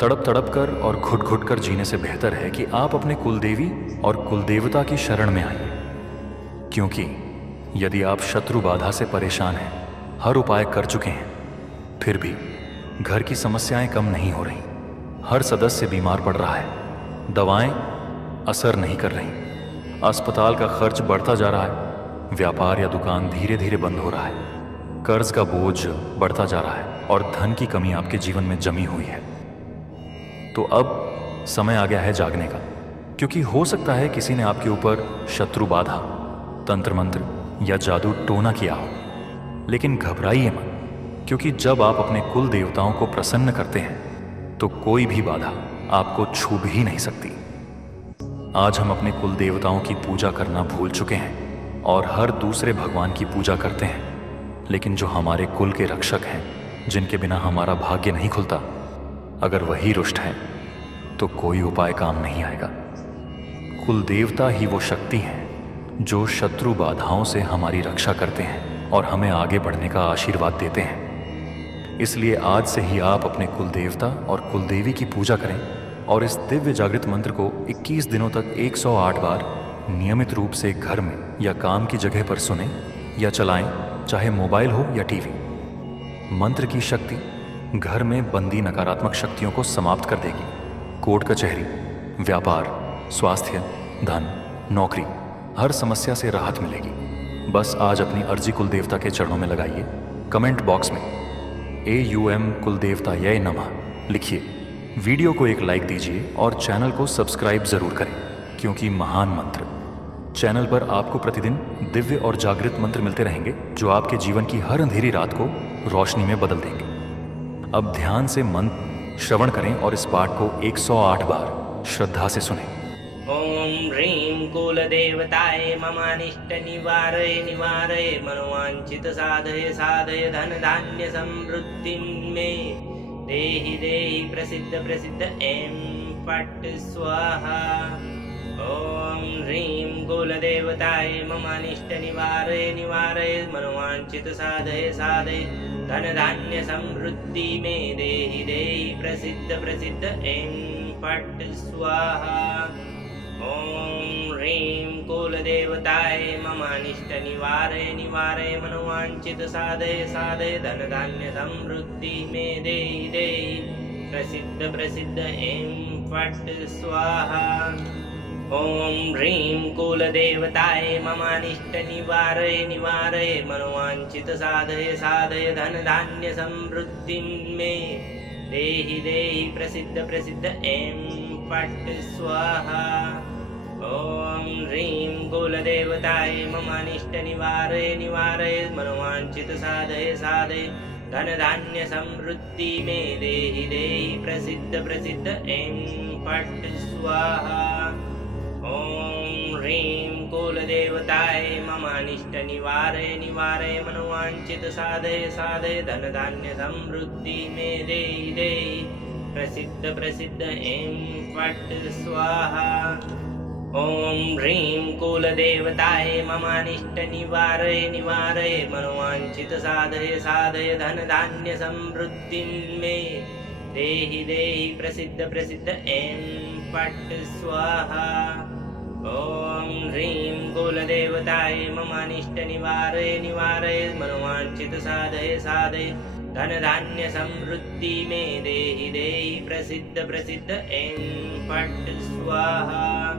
तड़प तड़प कर और घुट घुट कर जीने से बेहतर है कि आप अपने कुलदेवी और कुलदेवता की शरण में आइए। क्योंकि यदि आप शत्रु बाधा से परेशान हैं, हर उपाय कर चुके हैं, फिर भी घर की समस्याएं कम नहीं हो रही, हर सदस्य बीमार पड़ रहा है, दवाएं असर नहीं कर रही, अस्पताल का खर्च बढ़ता जा रहा है, व्यापार या दुकान धीरे धीरे बंद हो रहा है, कर्ज का बोझ बढ़ता जा रहा है और धन की कमी आपके जीवन में जमी हुई है, तो अब समय आ गया है जागने का। क्योंकि हो सकता है किसी ने आपके ऊपर शत्रु बाधा, तंत्र मंत्र या जादू टोना किया हो। लेकिन घबराइए मत, क्योंकि जब आप अपने कुल देवताओं को प्रसन्न करते हैं तो कोई भी बाधा आपको छू भी नहीं सकती। आज हम अपने कुल देवताओं की पूजा करना भूल चुके हैं और हर दूसरे भगवान की पूजा करते हैं। लेकिन जो हमारे कुल के रक्षक हैं, जिनके बिना हमारा भाग्य नहीं खुलता, अगर वही रुष्ट है तो कोई उपाय काम नहीं आएगा। कुल देवता ही वो शक्ति हैं जो शत्रु बाधाओं से हमारी रक्षा करते हैं और हमें आगे बढ़ने का आशीर्वाद देते हैं। इसलिए आज से ही आप अपने कुल देवता और कुल देवी की पूजा करें और इस दिव्य जागृत मंत्र को 21 दिनों तक 108 बार नियमित रूप से घर में या काम की जगह पर सुनें या चलाएं, चाहे मोबाइल हो या टीवी। मंत्र की शक्ति घर में बंदी नकारात्मक शक्तियों को समाप्त कर देगी। कोर्ट कचहरी, व्यापार, स्वास्थ्य, धन, नौकरी, हर समस्या से राहत मिलेगी। बस आज अपनी अर्जी कुल देवता के चरणों में लगाइए। कमेंट बॉक्स में AUM कुल देवताय नमः लिखिए। वीडियो को एक लाइक दीजिए और चैनल को सब्सक्राइब जरूर करें, क्योंकि महान मंत्र चैनल पर आपको प्रतिदिन दिव्य और जागृत मंत्र मिलते रहेंगे जो आपके जीवन की हर अंधेरी रात को रोशनी में बदल देंगे। अब ध्यान से मंत्र श्रवण करें और इस पाठ को 108 बार श्रद्धा से सुनें। ओम ह्रीं कुलदेवताय ममानिष्ट निवारय निवारय मनोवांछित साधय साधय धन धान्य समृद्धि मे देहि देहि प्रसिद्ध प्रसिद्ध ऐं फट् स्वाहा। ओम ह्रीं कुलदेवताय ममानिष्ट निवारय निवारय मनोवांछित साधय साधय धन धान्य समृद्धि में देहि देहि प्रसिद्ध प्रसिद्ध ऐं फट् स्वाहा। ओम ह्रीं कुलदेवताय ममानिष्ट निवारय निवारय मनोवांछित साधय साधय धन धान्य समृद्धि में देहि देहि प्रसिद्ध प्रसिद्ध ऐं फट् स्वाहा। ओम ह्रीं कुलदेवताय ममानिष्ट निवारय निवारय मनोवांछित साधय साधय धन धान्य समृद्धि में देहि देहि प्रसिद्ध प्रसिद्ध ऐं फट् स्वाहा। ओम ह्रीं कुलदेवताय ममानिष्ट निवारय निवारय मनोवांछित साधय साधय धन धान्य समृद्धि में देहि देहि प्रसिद्ध प्रसिद्ध ऐं फट् स्वाहा। ओम ह्रीं कुलदेवताय ममानिष्ट निवारय निवारय मनोवांछित साधय साधय धन धान्य समृद्धि में देहि देहि प्रसिद्ध प्रसिद्ध ऐं फट् स्वाहा। ओम ह्रीं कुलदेवताय ममानिष्ट निवारय निवारय मनोवांछित साधय साधय धन धान्य समृद्धि में देहि देहि प्रसिद्ध प्रसिद्ध ऐं फट् स्वाहा। ओम ह्रीं कुलदेवताय ममानिष्ट निवारय निवारय मनोवांछित साधय साधय धन धान्य समृद्धि में देहि देहि प्रसिद्ध प्रसिद्ध ऐं फट् स्वाहा।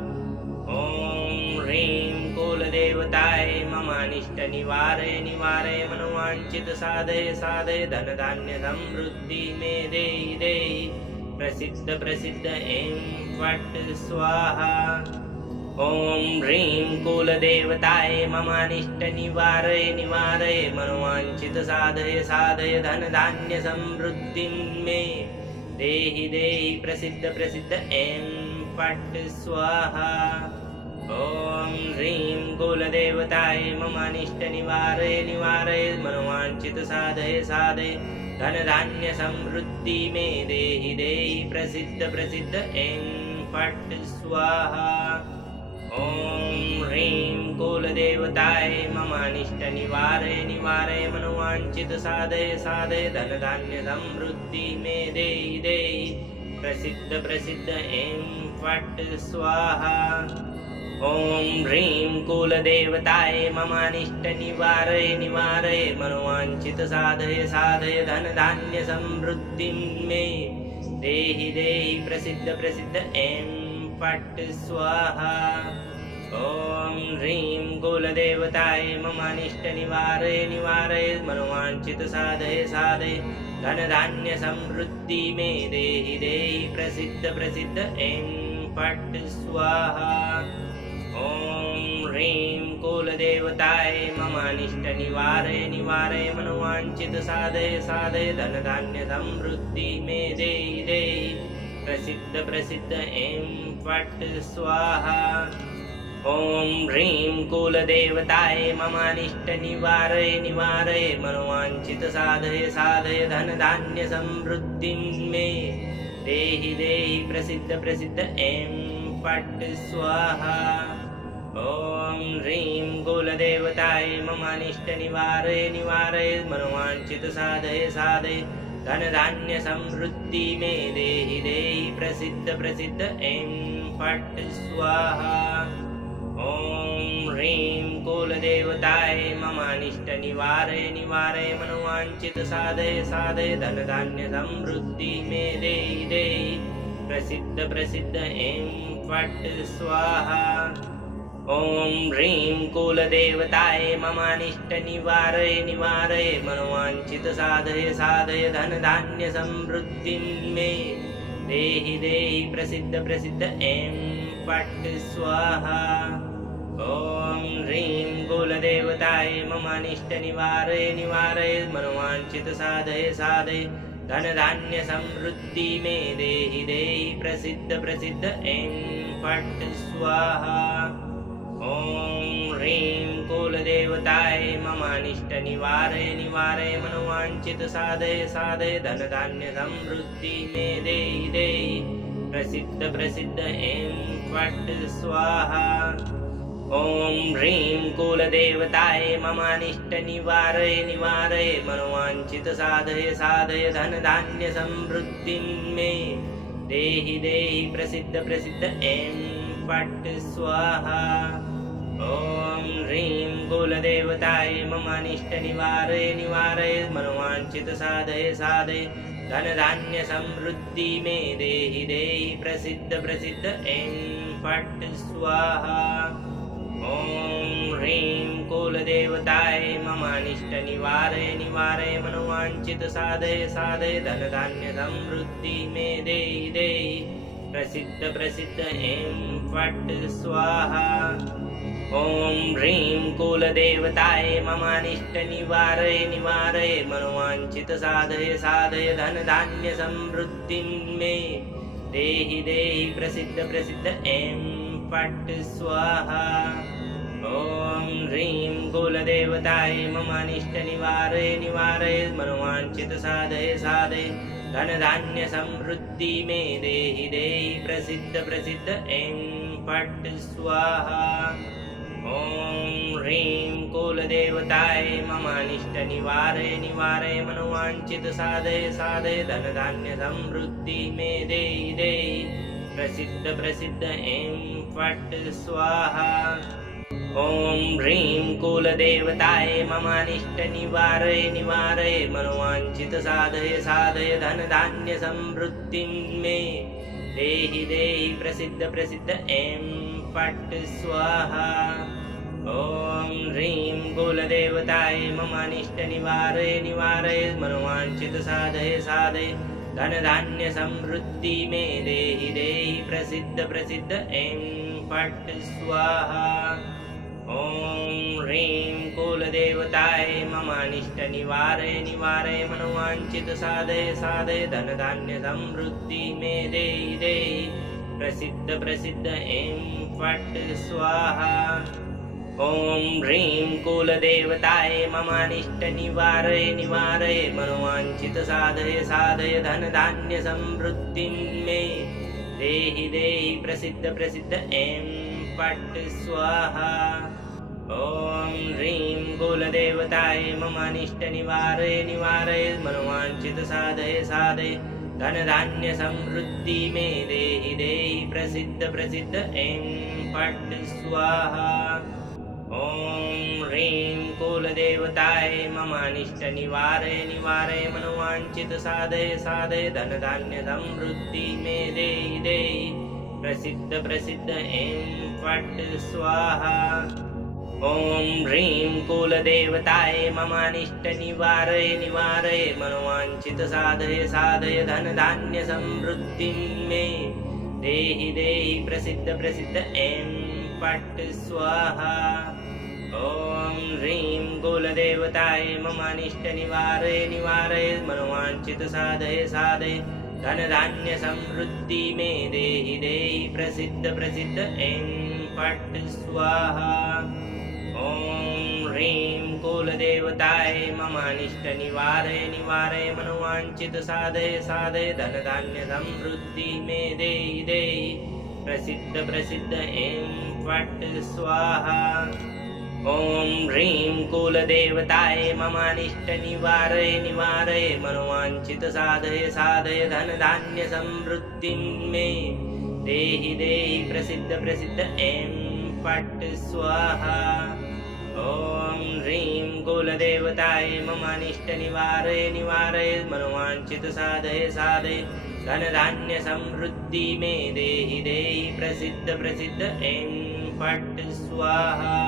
ओम ह्रीं कुलदेवताय ममानिष्ट निवारय निवारय मनोवांछित साधय साधय धन धान्य समृद्धि में देहि देहि प्रसिद्ध प्रसिद्ध ऐं फट् स्वाहा। ओम ह्रीं कुलदेवताय ममानिष्ट निवारय निवारय मनोवांछित साधय साधय धन धान्य समृद्धि में देहि देहि प्रसिद्ध प्रसिद्ध ऐं फट् स्वाहा। ओम ह्रीं कुलदेवताय ममानिष्ट निवारय निवारय मनोवांछित साधय साधय धन धान्य समृद्धि में देहि देहि प्रसिद्ध प्रसिद्ध ऐं फट् स्वाहा। ओम ह्रीं कुलदेवताय ममानिष्ट निवारय निवारय मनोवांछित साधय साधय धन धान्य समृद्धि में देहि देहि प्रसिद्ध प्रसिद्ध ऐं फट् स्वाहा। ॐ ह्रीं कुलदेवताय ममानिष्ट निवारय निवारय मनोवाञ्छित साधय साधय धन धान्य समृद्धिं मे देहि देहि प्रसिद्ध प्रसिद्ध ऐं फट् स्वाहा। ॐ ह्रीं कुलदेवताय ममानिष्ट निवारय निवारय मनोवाञ्छित साधय साधय धन धान्य समृद्धि मे देहि देहि प्रसिद्ध प्रसिद्ध ऐं फट् स्वाहा। ॐ ह्रीं कुलदेवताय ममानिष्ट निवारय निवारय मनोवाञ्छित साधय साधय धन धान्य समृद्धि मे देहि देहि प्रसिद्ध प्रसिद्ध ऐं फट् स्वाहा। ॐ ह्रीं कुलदेवताय ममानिष्ट निवारय निवारय मनोवाञ्छित साधय साधय धन धान्य समृद्धिं मे देहि देहि प्रसिद्ध प्रसिद्ध ऐं फट् स्वाहा। ॐ ह्रीं कुलदेवताय ममानिष्ट निवारय निवारय मनोवाञ्छित साधय साधय धन धान्य समृद्धि मे देहि देहि प्रसिद्ध प्रसिद्ध ऐं फट् स्वाहा। ॐ ह्रीं कुलदेवताय ममानिष्ट निवारय निवारय मनोवाञ्छित साधय साधय धन धान्य समृद्धि मे देहि देहि प्रसिद्ध प्रसिद्ध ऐं फट् स्वाहा। ॐ ह्रीं कुलदेवताय ममानिष्ट निवारय निवारय मनोवाञ्छित साधय साधय धन धान्य समृद्धिं मे देहि देहि प्रसिद्ध प्रसिद्ध ऐं फट् स्वाहा। ॐ ह्रीं कुलदेवताय ममानिष्ट निवारय निवारय मनोवाञ्छित साधय साधय धन धान्य समृद्धि मे देहि देहि प्रसिद्ध प्रसिद्ध ऐं फट् स्वाहा। ॐ ह्रीं कुलदेवताय ममानिष्ट निवारय निवारय मनोवाञ्छित साधय साधय धन धान्य समृद्धि मे देहि देहि प्रसिद्ध प्रसिद्ध ऐं फट् स्वाहा। ॐ ह्रीं कुलदेवताय ममानिष्ट निवारय निवारय मनोवाञ्छित साधय साधय धन धान्य समृद्धिं मे देहि देहि प्रसिद्ध प्रसिद्ध ऐं फट् स्वाहा। ॐ ह्रीं कुलदेवताय ममानिष्ट निवारय निवारय मनोवाञ्छित साधय साधय धन धान्य समृद्धि मे देहि देहि प्रसिद्ध प्रसिद्ध ऐं फट् स्वाहा। ॐ ह्रीं कुलदेवताय ममानिष्ट निवारय निवारय मनोवाञ्छित साधय साधय धन धान्य समृद्धि मे देहि देहि प्रसिद्ध प्रसिद्ध ऐं फट् स्वाहा। ॐ ह्रीं कुलदेवताय ममानिष्ट निवारय निवारय मनोवाञ्छित साधय साधय धन धान्य समृद्धिं मे देहि देहि प्रसिद्ध प्रसिद्ध ऐं फट् स्वाहा। ॐ ह्रीं कुलदेवताय ममानिष्ट निवारय निवारय मनोवाञ्छित साधय साधय धन धान्य समृद्धि मे देहि देहि प्रसिद्ध प्रसिद्ध ऐं फट् स्वाहा। ॐ ह्रीं कुलदेवताय ममानिष्ट निवारय निवारय मनोवाञ्छित साधय साधय धन धान्य समृद्धि मे देहि देहि प्रसिद्ध प्रसिद्ध ऐं फट् स्वाहा। ॐ ह्रीं कुलदेवताय ममानिष्ट निवारय निवारय मनोवाञ्छित साधय साधय धन धान्य समृद्धिं मे देहि देहि प्रसिद्ध प्रसिद्ध ऐं फट् स्वाहा। ॐ ह्रीं कुलदेवताय ममानिष्ट निवारय निवारय मनोवाञ्छित साधय साधय धन धान्य समृद्धि मे देहि देहि प्रसिद्ध प्रसिद्ध ऐं फट् स्वाहा। ॐ ह्रीं कुलदेवताय ममानिष्ट निवारय निवारय मनोवाञ्छित साधय साधय धन धान्य समृद्धि मे देहि देहि प्रसिद्ध प्रसिद्ध ऐं फट् स्वाहा। ॐ ह्रीं कुलदेवताय ममानिष्ट निवारय निवारय मनोवाञ्छित साधय साधय धन धान्य समृद्धिं मे देहि देहि प्रसिद्ध प्रसिद्ध ऐं फट् स्वाहा। ॐ ह्रीं कुलदेवताय ममानिष्ट निवारय निवारय मनोवाञ्छित साधय साधय धन धान्य समृद्धि में देहि देहि प्रसिद्ध प्रसिद्ध ऐं फट् स्वाहा। ओम ह्रीं कुलदेवताय मम अनिष्ट निवारय निवारय मनोवांछित साधय साधय धन धान्य समृद्धि में देहि देहि प्रसिद्ध प्रसिद्ध ऐं फट् स्वाहा। ओम ह्रीं कुलदेवताय मम अनिष्ट निवारय निवारय मनोवांछित साधय साधय धन धान्य समृद्धि में देहि देहि प्रसिद्ध प्रसिद्ध ऐं फट् स्वाहा। ओम ह्रीं कुलदेवताय मम अनिष्ट निवारय निवारय मनोवांछित साधय साधय धन धान्य समृद्धि में देहि देहि प्रसिद्ध प्रसिद्ध ऐं फट् स्वाहा। ओम ह्रीं कुलदेवताय मम अनिष्ट निवारय निवारय मनोवांछित साधय साधय धन धान्य समृद्धि में देहि देहि प्रसिद्ध प्रसिद्ध ऐं फट् स्वाहा। ओम ह्रीं कुलदेवताय मम अनिष्ट निवारय निवारय मनोवांछित साधय साधय धन धान्य समृद्धि में देहि देहि प्रसिद्ध प्रसिद्ध ऐं फट् स्वाहा। ओम ह्रीं कुलदेवताय मम अनिष्ट निवारय निवारय मनोवांछित साधय साधय धन धान्य समृद्धि में देहि देहि प्रसिद्ध प्रसिद्ध ऐं फट् स्वाहा।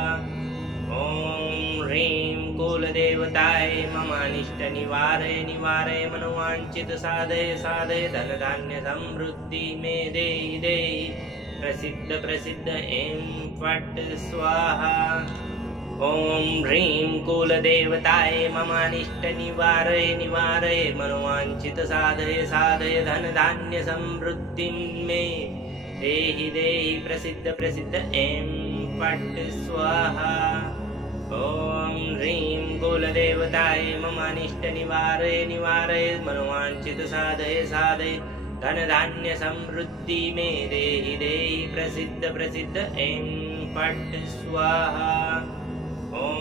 ओम ह्रीं कुलदेवताय मम अनिष्ट निवारय निवारय मनोवांछित साधय साधय धन धान्य समृद्धि में देहि देहि प्रसिद्ध प्रसिद्ध ऐं फट् स्वाहा। ओम ह्रीं कुलदेवताय मम अनिष्ट निवारय निवारय मनोवांछित साधय साधय धन धान्य समृद्धि में देहि देहि प्रसिद्ध प्रसिद्ध ऐं फट् स्वाहा। ओम ह्रीं कुलदेवताय मम अनिष्ट निवारय निवारय मनोवांछित साधय साधय धन धान्य समृद्धि में देहि देहि प्रसिद्ध प्रसिद्ध ऐं फट् स्वाहा।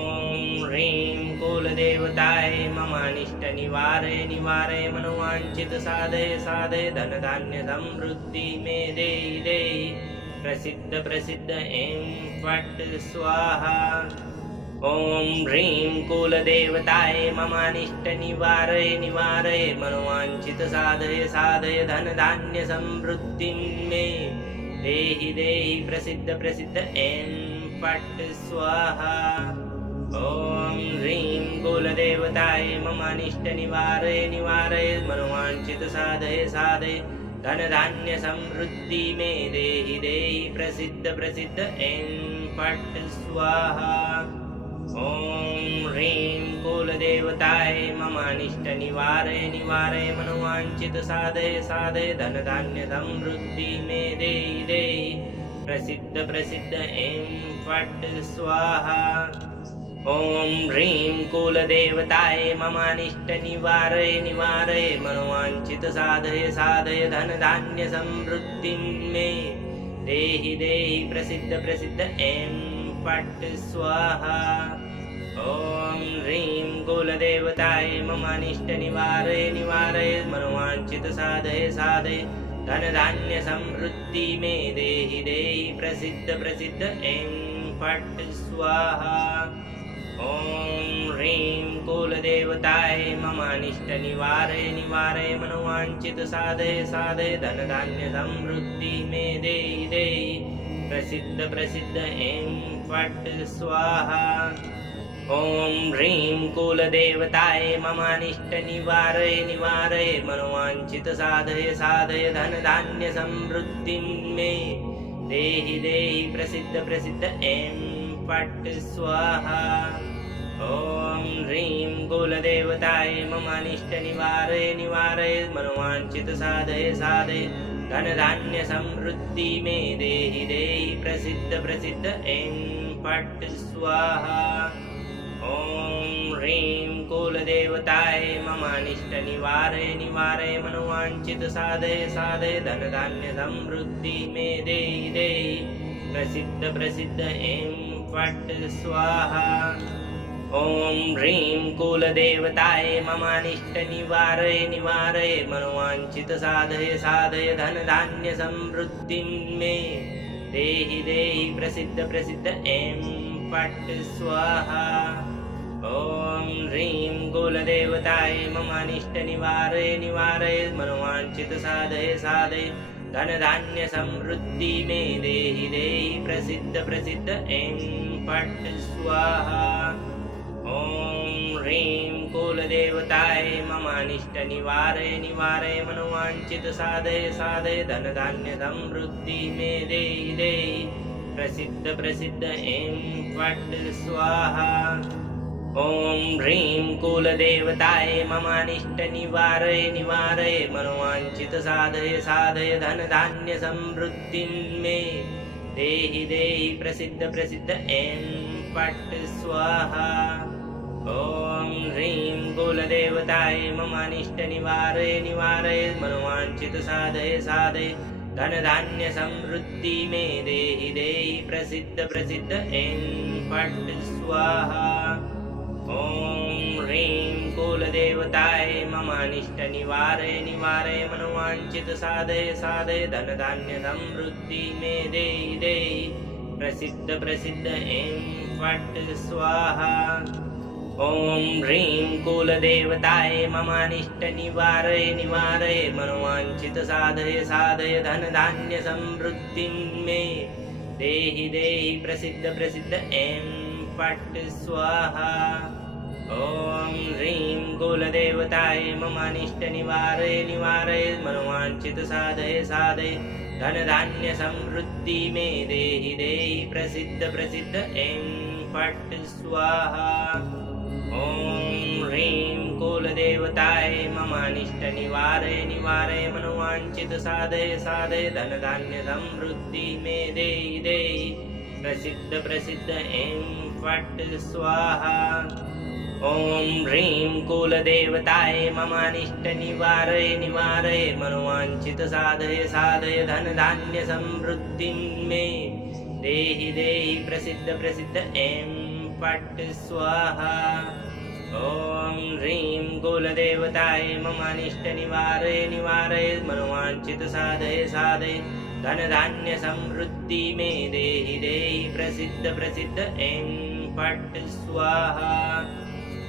ओम ह्रीं कुलदेवताय मम अनिष्ट निवारय निवारय मनोवांछित साधय साधय धन धान्य समृद्धि में देहि देहि प्रसिद्ध प्रसिद्ध ऐं फट् स्वाहा। ओम ह्रीं कुलदेवताय मम अनिष्ट निवारय निवारय मनोवांछित साधय साधय धन धान्य समृद्धि में देहि देहि प्रसिद्ध प्रसिद्ध ऐं फट् स्वाहा। ओम ह्रीं कुलदेवताय मम अनिष्ट निवारय निवारय मनोवांछित साधय साधय धन धान्य समृद्धि में देहि देहि प्रसिद्ध प्रसिद्ध ऐं फट् स्वाहा। ओम ह्रीं कुलदेवताय मम अनिष्ट निवारय निवारय मनोवांछित साधय साधय धन धान्य समृद्धि में देहि देहि प्रसिद्ध प्रसिद्ध ऐं फट् स्वाहा। ओम ह्रीं कुलदेवताय मम अनिष्ट निवारय निवारय मनोवांछित साधय साधय धन धान्य समृद्धि में देहि देहि प्रसिद्ध प्रसिद्ध ऐं फट् स्वाहा। ओम ह्रीं कुलदेवताय मम अनिष्ट निवारय निवारय मनोवांछित साधय साधय धन धान्य समृद्धि में देहि देहि प्रसिद्ध प्रसिद्ध ऐं फट् स्वाहा। ओम ह्रीं कुलदेवताय मम अनिष्ट निवारय निवारय मनोवांछित साधय साधय धन धान्य समृद्धि में देहि देहि प्रसिद्ध प्रसिद्ध ऐं फट् स्वाहा। ओम ह्रीं कुलदेवताय मम अनिष्ट निवारय निवारय मनोवांछित साधय साधय धन धान्य समृद्धि में देहि देहि प्रसिद्ध प्रसिद्ध ऐं फट् स्वाहा। ओम ह्रीं कुलदेवताय मम अनिष्ट निवारय निवारय मनोवांछित साधय साधय धन धान्य समृद्धि में देहि देहि प्रसिद्ध प्रसिद्ध ऐं फट् स्वाहा। ओम ह्रीं कुलदेवताय मम अनिष्ट निवारय निवारय मनोवांछित साधय साधय धन धान्य समृद्धि में देहि देहि प्रसिद्ध प्रसिद्ध ऐं फट् स्वाहा। ॐ ह्रीं कुलदेवताय ममानिष्टनिवारय निवारय मनोवाञ्छितसाधय साधय धनधान्यसमृद्धिं मे देहि देहि प्रसिद्ध प्रसिद्ध ऐं फट् स्वाहा। ॐ ह्रीं कुलदेवताय ममानिष्टनिवारय निवारय मनोवाञ्छितसाधय साधय धनधान्यसमृद्धि मे देहि देहि प्रसिद्ध प्रसिद्ध ऐं फट् स्वाहा। ॐ ह्रीं कुलदेवताय ममानिष्टनिवारय निवारय मनोवाञ्छितसाधय साधय धनधान्यसमृद्धि मे देहि देहि प्रसिद्ध प्रसिद्ध ऐं फट् स्वाहा। ॐ ह्रीं कुलदेवताय ममानिष्टनिवारय निवारय मनोवाञ्छितसाधय साधय धनधान्यसमृद्धिं मे देहि देहि प्रसिद्ध प्रसिद्ध ऐं फट् स्वाहा। ॐ ह्रीं कुलदेवताय ममानिष्टनिवारय निवारय मनोवाञ्छितसाधय साधय धनधान्यसमृद्धि मे देहि देहि प्रसिद्ध प्रसिद्ध ऐं फट् स्वाहा। ॐ ह्रीं कुलदेवताय ममानिष्टनिवारय निवारय मनोवाञ्छितसाधय साधय धनधान्यसमृद्धि मे देहि देहि प्रसिद्ध प्रसिद्ध ऐं फट् स्वाहा। ॐ ह्रीं कुलदेवताय ममानिष्टनिवारय निवारय मनोवाञ्छितसाधय साधय धनधान्यसमृद्धिं मे देहि देहि प्रसिद्ध प्रसिद्ध ऐं फट् स्वाहा। ॐ ह्रीं कुलदेवताय ममानिष्टनिवारय निवारय मनोवाञ्छितसाधय साधय धनधान्यसमृद्धि मे देहि देहि प्रसिद्ध प्रसिद्ध ऐं फट् स्वाहा। ॐ ह्रीं कुलदेवताय ममानिष्टनिवारय निवारय मनोवाञ्छितसाधय साधय धनधान्यसमृद्धि मे देहि देहि प्रसिद्ध प्रसिद्ध ऐं फट् स्वाहा। ॐ ह्रीं कुलदेवताय ममानिष्टनिवारय निवारय मनोवाञ्छितसाधय साधय धनधान्यसमृद्धिं मे देहि देहि प्रसिद्ध प्रसिद्ध ऐं फट् स्वाहा। ॐ ह्रीं कुलदेवताय ममानिष्टनिवारय निवारय मनोवाञ्छितसाधय साधय धनधान्यसमृद्धि मे देहि देहि प्रसिद्ध प्रसिद्ध ऐं फट् स्वाहा।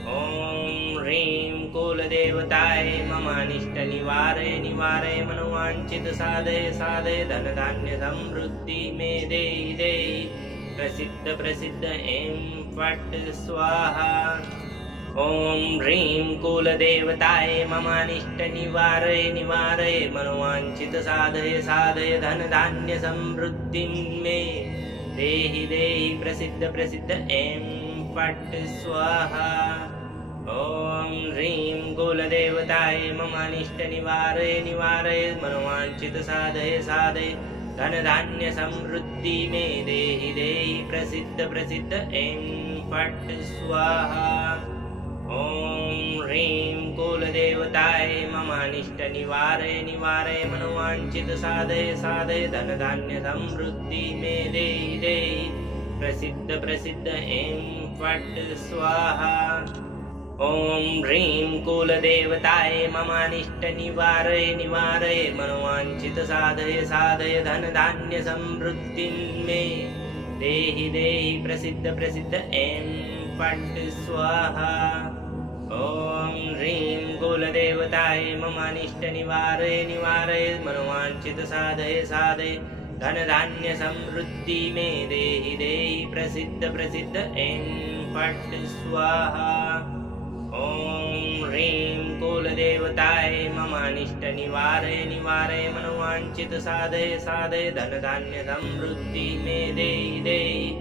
ॐ ह्रीं कुलदेवताय ममानिष्टनिवारय निवारय मनोवाञ्छितसाधय साधय धनधान्यसमृद्धि मे देहि देहि प्रसिद्ध प्रसिद्ध ऐं फट् स्वाहा। ॐ ह्रीं कुलदेवताय ममानिष्टनिवारय निवारय मनोवाञ्छितसाधय साधय धनधान्यसमृद्धिं मे देहि देहि प्रसिद्ध प्रसिद्ध ऐं फट् स्वाहा। ॐ ह्रीं कुलदेवताय ममानिष्टनिवारय निवारय मनोवाञ्छितसाधय साधय धनधान्यसमृद्धि मे देहि देहि प्रसिद्ध प्रसिद्ध ऐं फट् स्वाहा। ॐ ह्रीं कुलदेवताय ममानिष्टनिवारय निवारय मनोवाञ्छितसाधय साधय धनधान्यसमृद्धि मे देहि देहि प्रसिद्ध प्रसिद्ध ऐं फट् स्वाहा। ॐ ह्रीं कुलदेवताय ममानिष्टनिवारय निवारय मनोवाञ्छितसाधय साधय धनधान्यसमृद्धिं मे देहि देहि प्रसिद्ध प्रसिद्ध ऐं फट् स्वाहा। ॐ ह्रीं कुलदेवताय ममानिष्टनिवारय निवारय मनोवाञ्छितसाधय साधय धनधान्यसमृद्धि मे देहि देहि प्रसिद्ध प्रसिद्ध ऐं फट् स्वाहा। ॐ ह्रीं कुलदेवताय ममानिष्टनिवारय निवारय मनोवाञ्छितसाधय साधय धनधान्यसमृद्धि मे देहि देहि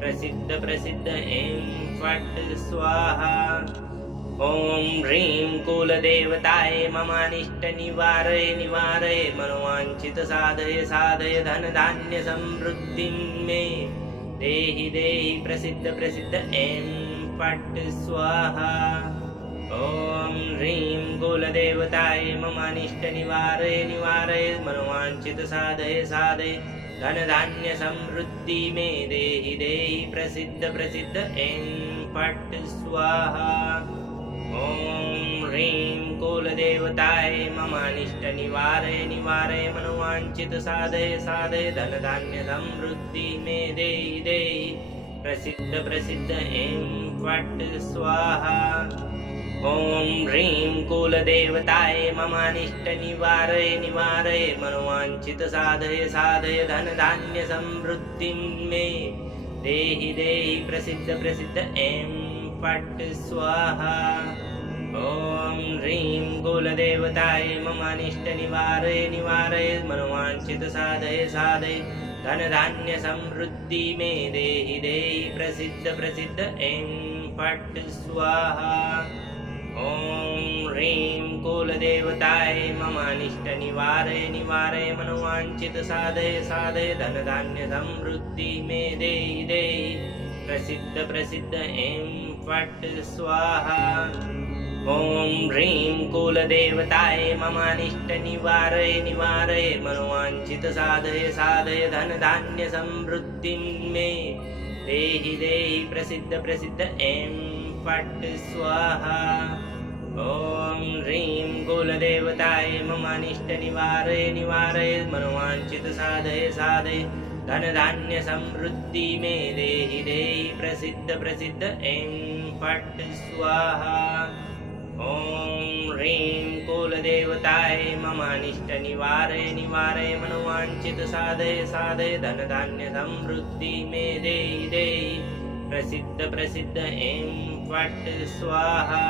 प्रसिद्ध प्रसिद्ध ऐं फट् स्वाहा। ॐ ह्रीं कुलदेवताय ममानिष्टनिवारय निवारय मनोवाञ्छितसाधय साधय धनधान्यसमृद्धिं मे देहि देहि प्रसिद्ध प्रसिद्ध ऐं फट् स्वाहा। ॐ ह्रीं कुलदेवताय ममानिष्टनिवारय निवारय मनोवाञ्छितसाधय साधय धनधान्य समृद्धि मे देहि देहि प्रसिद्ध प्रसिद्ध ऐं फट् स्वाहा। ॐ ह्रीं कुलदेवताय ममानिष्टनिवारय निवारय मनोवाञ्छितसाधय साधय धनधान्य समृद्धि मे देहि देहि प्रसिद्ध प्रसिद्ध ऐं फट् स्वाहा। ॐ ह्रीं कुलदेवताय ममानिष्टनिवारय निवारय मनोवाञ्छितसाधय साधय धनधान्य समृद्धिं मे देहि देहि प्रसिद्ध प्रसिद्ध ऐं फट् स्वाहा। ॐ ह्रीं कुलदेवताय ममानिष्टनिवारय निवारय मनोवाञ्छितसाधय साधय धनधान्य समृद्धि मे देहि देहि प्रसिद्ध प्रसिद्ध ऐं फट् स्वाहा। ॐ ह्रीं कुलदेवताय ममानिष्टनिवारय निवारय मनोवाञ्छितसाधय साधय धनधान्य समृद्धि मे देहि देहि प्रसिद्ध प्रसिद्ध ऐं फट् स्वाहा। ॐ ह्रीं कुलदेवताय ममानिष्टनिवारय निवारय मनोवाञ्छितसाधय साधय धनधान्य समृद्धिं मे देहि देहि प्रसिद्ध प्रसिद्ध ऐं फट् स्वाहा। ॐ ह्रीं कुलदेवताय ममानिष्टनिवारय निवारय मनोवाञ्छितसाधय साधय धनधान्य समृद्धि मे देहि देहि प्रसिद्ध प्रसिद्ध ऐं फट् स्वाहा। ॐ ह्रीं कुलदेवताय ममानिष्टनिवारय निवारय मनोवाञ्छितसाधय साधय धनधान्य समृद्धि मे देहि देहि प्रसिद्ध प्रसिद्ध ऐं फट् स्वाहा।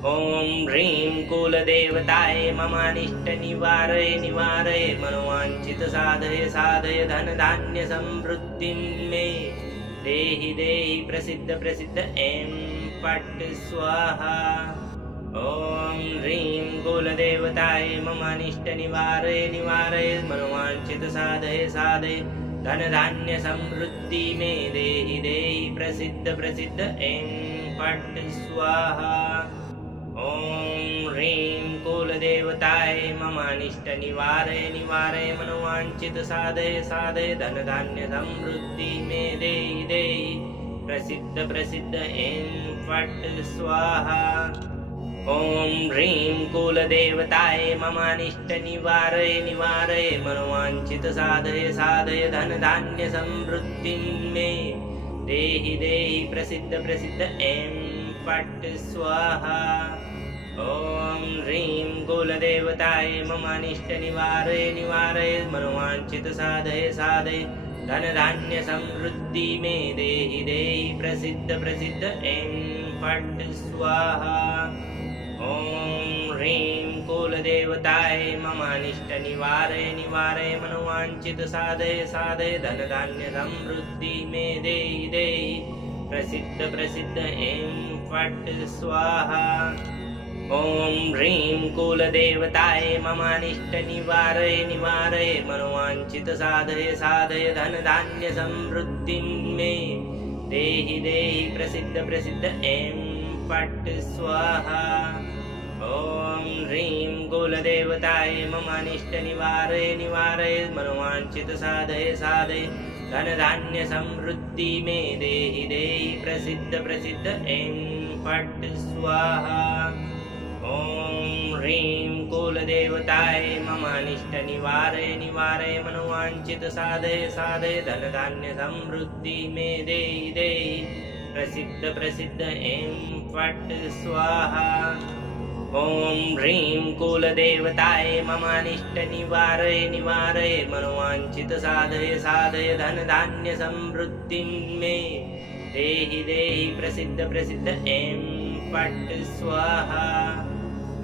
ॐ ह्रीं कुलदेवताय ममानिष्टनिवारय निवारय मनोवाञ्छितसाधय साधय धनधान्य समृद्धिं मे देहि देहि प्रसिद्ध प्रसिद्ध ऐं फट् स्वाहा। ॐ ह्रीं कुलदेवताय ममानिष्टनिवारय निवारय मनोवाञ्छितसाधय साधय धनधान्य समृद्धि मे देहि देहि प्रसिद्ध प्रसिद्ध ऐं फट् स्वाहा। ॐ ह्रीं कुलदेवताय ममानिष्टनिवारय निवारय मनोवाञ्छितसाधय साधय धनधान्य समृद्धि मे देहि देहि प्रसिद्ध प्रसिद्ध ऐं फट् स्वाहा। ॐ ह्रीं कुलदेवताय ममानिष्टनिवारय निवारय मनोवाञ्छितसाधय साधय धनधान्य समृद्धिं मे देहि देहि प्रसिद्ध प्रसिद्ध ऐं फट् स्वाहा। ॐ ह्रीं कुलदेवताय ममानिष्टनिवारय निवारय मनोवाञ्छितसाधय साधय धनधान्य समृद्धि मे देहि देहि प्रसिद्ध प्रसिद्ध ऐं फट् स्वाहा। ॐ ह्रीं कुलदेवताय ममानिष्टनिवारय निवारय मनोवाञ्छितसाधय साधय धनधान्य समृद्धि मे देहि देहि प्रसिद्ध प्रसिद्ध ऐं फट् स्वाहा। ॐ ह्रीं कुलदेवताय ममानिष्टनिवारय निवारय मनोवाञ्छितसाधय साधय धनधान्य समृद्धिं मे देहि देहि प्रसिद्ध प्रसिद्ध ऐं फट् स्वाहा। ॐ ह्रीं कुलदेवताय ममानिष्टनिवारय निवारय मनोवाञ्छितसाधय साधय धनधान्य समृद्धि मे देहि देहि प्रसिद्ध प्रसिद्ध ऐं फट् स्वाहा। ॐ ह्रीं कुलदेवताय ममानिष्टनिवारय निवारय मनोवाञ्छितसाधय साधय धनधान्य समृद्धि मे देहि देहि प्रसिद्ध प्रसिद्ध ऐं फट् स्वाहा। ॐ ह्रीं कुलदेवताय ममानिष्टनिवारय निवारय मनोवाञ्छितसाधय साधय धनधान्य समृद्धिं मे देहि देहि प्रसिद्ध प्रसिद्ध ऐं फट् स्वाहा।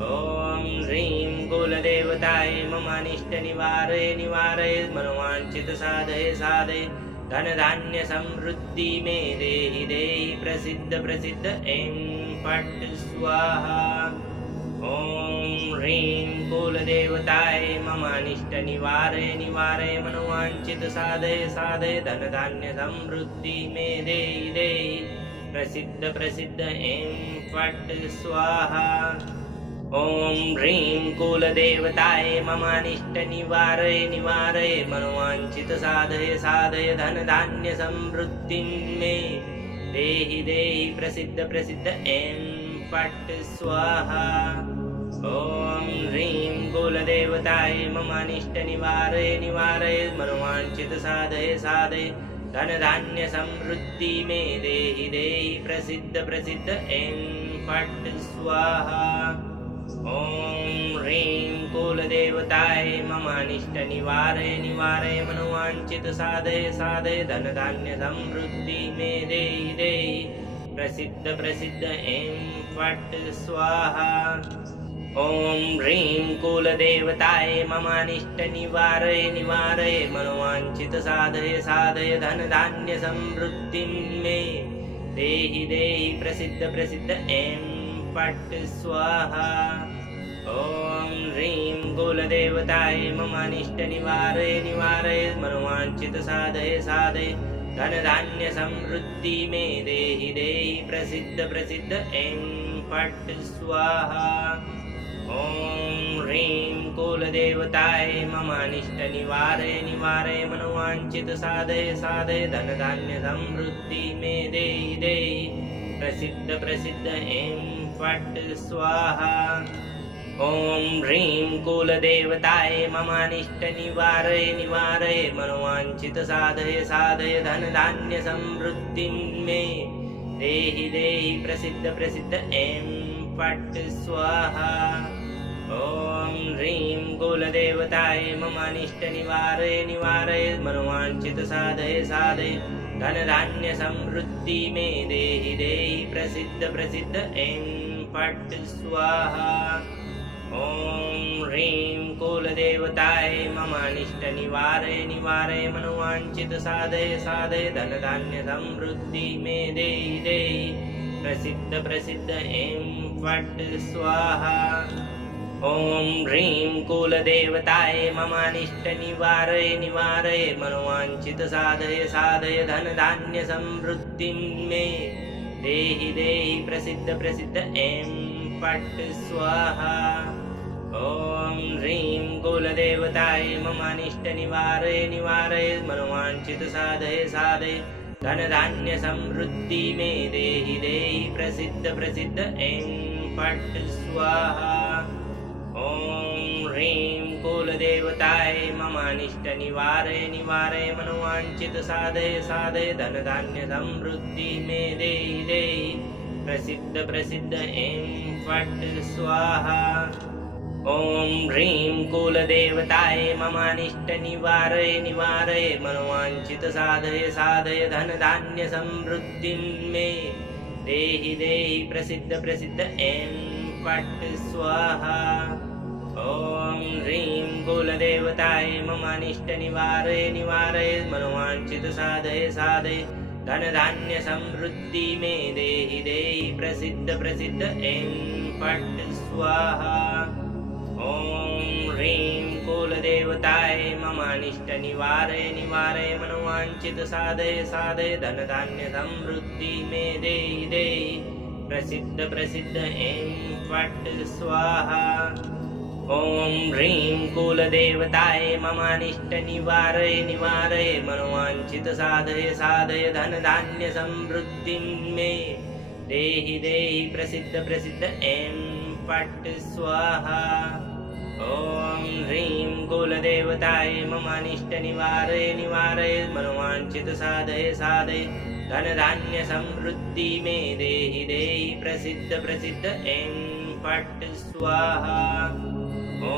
ॐ ह्रीं कुलदेवताय ममानिष्टनिवारय निवारय मनोवाञ्छितसाधय साधय धनधान्य समृद्धि मे देहि देहि प्रसिद्ध प्रसिद्ध ऐं फट् स्वाहा। ॐ ह्रीं कुलदेवताय ममानिष्टनिवारय निवारय मनोवाञ्छितसाधय साधय धनधान्य समृद्धि मे देहि देहि प्रसिद्ध प्रसिद्ध ऐं फट् स्वाहा। ॐ ह्रीं कुलदेवताय ममानिष्टनिवारय निवारय मनोवाञ्छितसाधय साधय धनधान्यसमृद्धिं मे देहि देहि प्रसिद्ध प्रसिद्ध ऐं फट् स्वाहा। ॐ ह्रीं कुलदेवताय ममानिष्टनिवारय निवारय मनोवाञ्छितसाधय साधय धनधान्यसमृद्धि मे देहि देहि प्रसिद्ध प्रसिद्ध ऐं फट् स्वाहा। ॐ ह्रीं कुलदेवताय ममानिष्टनिवारय निवारय मनोवाञ्छितसाधय साधय धनधान्यसमृद्धि मे देहि देहि प्रसिद्ध प्रसिद्ध ऐं फट् स्वाहा। ॐ ह्रीं कुलदेवताय ममानिष्टनिवारय निवारय मनोवाञ्छितसाधय साधय धनधान्यसमृद्धिं मे देहि देहि प्रसिद्ध प्रसिद्ध ऐं फट् स्वाहा। ॐ ह्रीं कुलदेवताय ममानिष्टनिवारय निवारय मनोवाञ्छितसाधय साधय धनधान्यसमृद्धि मे देहि देहि प्रसिद्ध प्रसिद्ध ऐं फट् स्वाहा। ॐ ह्रीं कुलदेवताय ममानिष्टनिवारय निवारय मनोवाञ्छितसाधय साधय धनधान्यसमृद्धि मे देहि देहि प्रसिद्ध प्रसिद्ध ऐं फट् स्वाहा। ॐ ह्रीं कुलदेवताय ममानिष्टनिवारय निवारय मनोवाञ्छितसाधय साधय धनधान्यसमृद्धिं मे देहि देहि प्रसिद्ध प्रसिद्ध ऐं फट् स्वाहा। ॐ ह्रीं कुलदेवताय ममानिष्टनिवारय निवारय मनोवाञ्छितसाधय साधय धनधान्यसमृद्धि मे देहि देहि प्रसिद्ध प्रसिद्ध ऐं फट् स्वाहा। ॐ ह्रीं कुलदेवताय ममानिष्टनिवारय निवारय मनोवाञ्छितसाधय साधय धनधान्यसमृद्धि मे देहि देहि प्रसिद्ध प्रसिद्ध ऐं फट् स्वाहा। ॐ ह्रीं कुलदेवताय ममानिष्टनिवारय निवारय मनोवाञ्छितसाधय साधय धनधान्यसमृद्धिं मे देहि देहि प्रसिद्ध प्रसिद्ध ऐं फट् स्वाहा। ॐ ह्रीं कुलदेवताय ममानिष्टनिवारय निवारय मनोवाञ्छितसाधय साधय धनधान्यसमृद्धि मे देहि देहि प्रसिद्ध प्रसिद्ध ऐं फट् स्वाहा। ॐ ह्रीं कुलदेवताय ममानिष्टनिवारय निवारय मनोवाञ्छितसाधय साधय धनधान्यसमृद्धि मे देहि देहि प्रसिद्ध प्रसिद्ध ऐं फट् स्वाहा। ॐ ह्रीं कुलदेवताय ममानिष्टनिवारय निवारय मनोवाञ्छितसाधय साधय धनधान्यसमृद्धिं मे देहि देहि प्रसिद्ध प्रसिद्ध ऐं फट् स्वाहा। ॐ ह्रीं कुलदेवताय ममानिष्टनिवारय निवारय मनोवाञ्छितसाधय साधय धनधान्यसमृद्धि मे देहि देहि प्रसिद्ध प्रसिद्ध ऐं फट् स्वाहा। ॐ ह्रीं कुलदेवताय ममानिष्टनिवारय निवारय मनोवाञ्छितसाधय साधय धनधान्यसमृद्धि मे देहि देहि प्रसिद्ध प्रसिद्ध ऐं फट् स्वाहा। ॐ ह्रीं कुलदेवताय ममानिष्टनिवारय निवारय मनोवाञ्छितसाधय साधय धनधान्यसमृद्धिं मे देहि देहि प्रसिद्ध प्रसिद्ध ऐं फट् स्वाहा। ॐ ह्रीं कुलदेवताय ममानिष्टनिवारय निवारय मनोवाञ्छितसाधय साधय धनधान्यसमृद्धि मे देहि देहि प्रसिद्ध प्रसिद्ध ऐं फट् स्वाहा। ॐ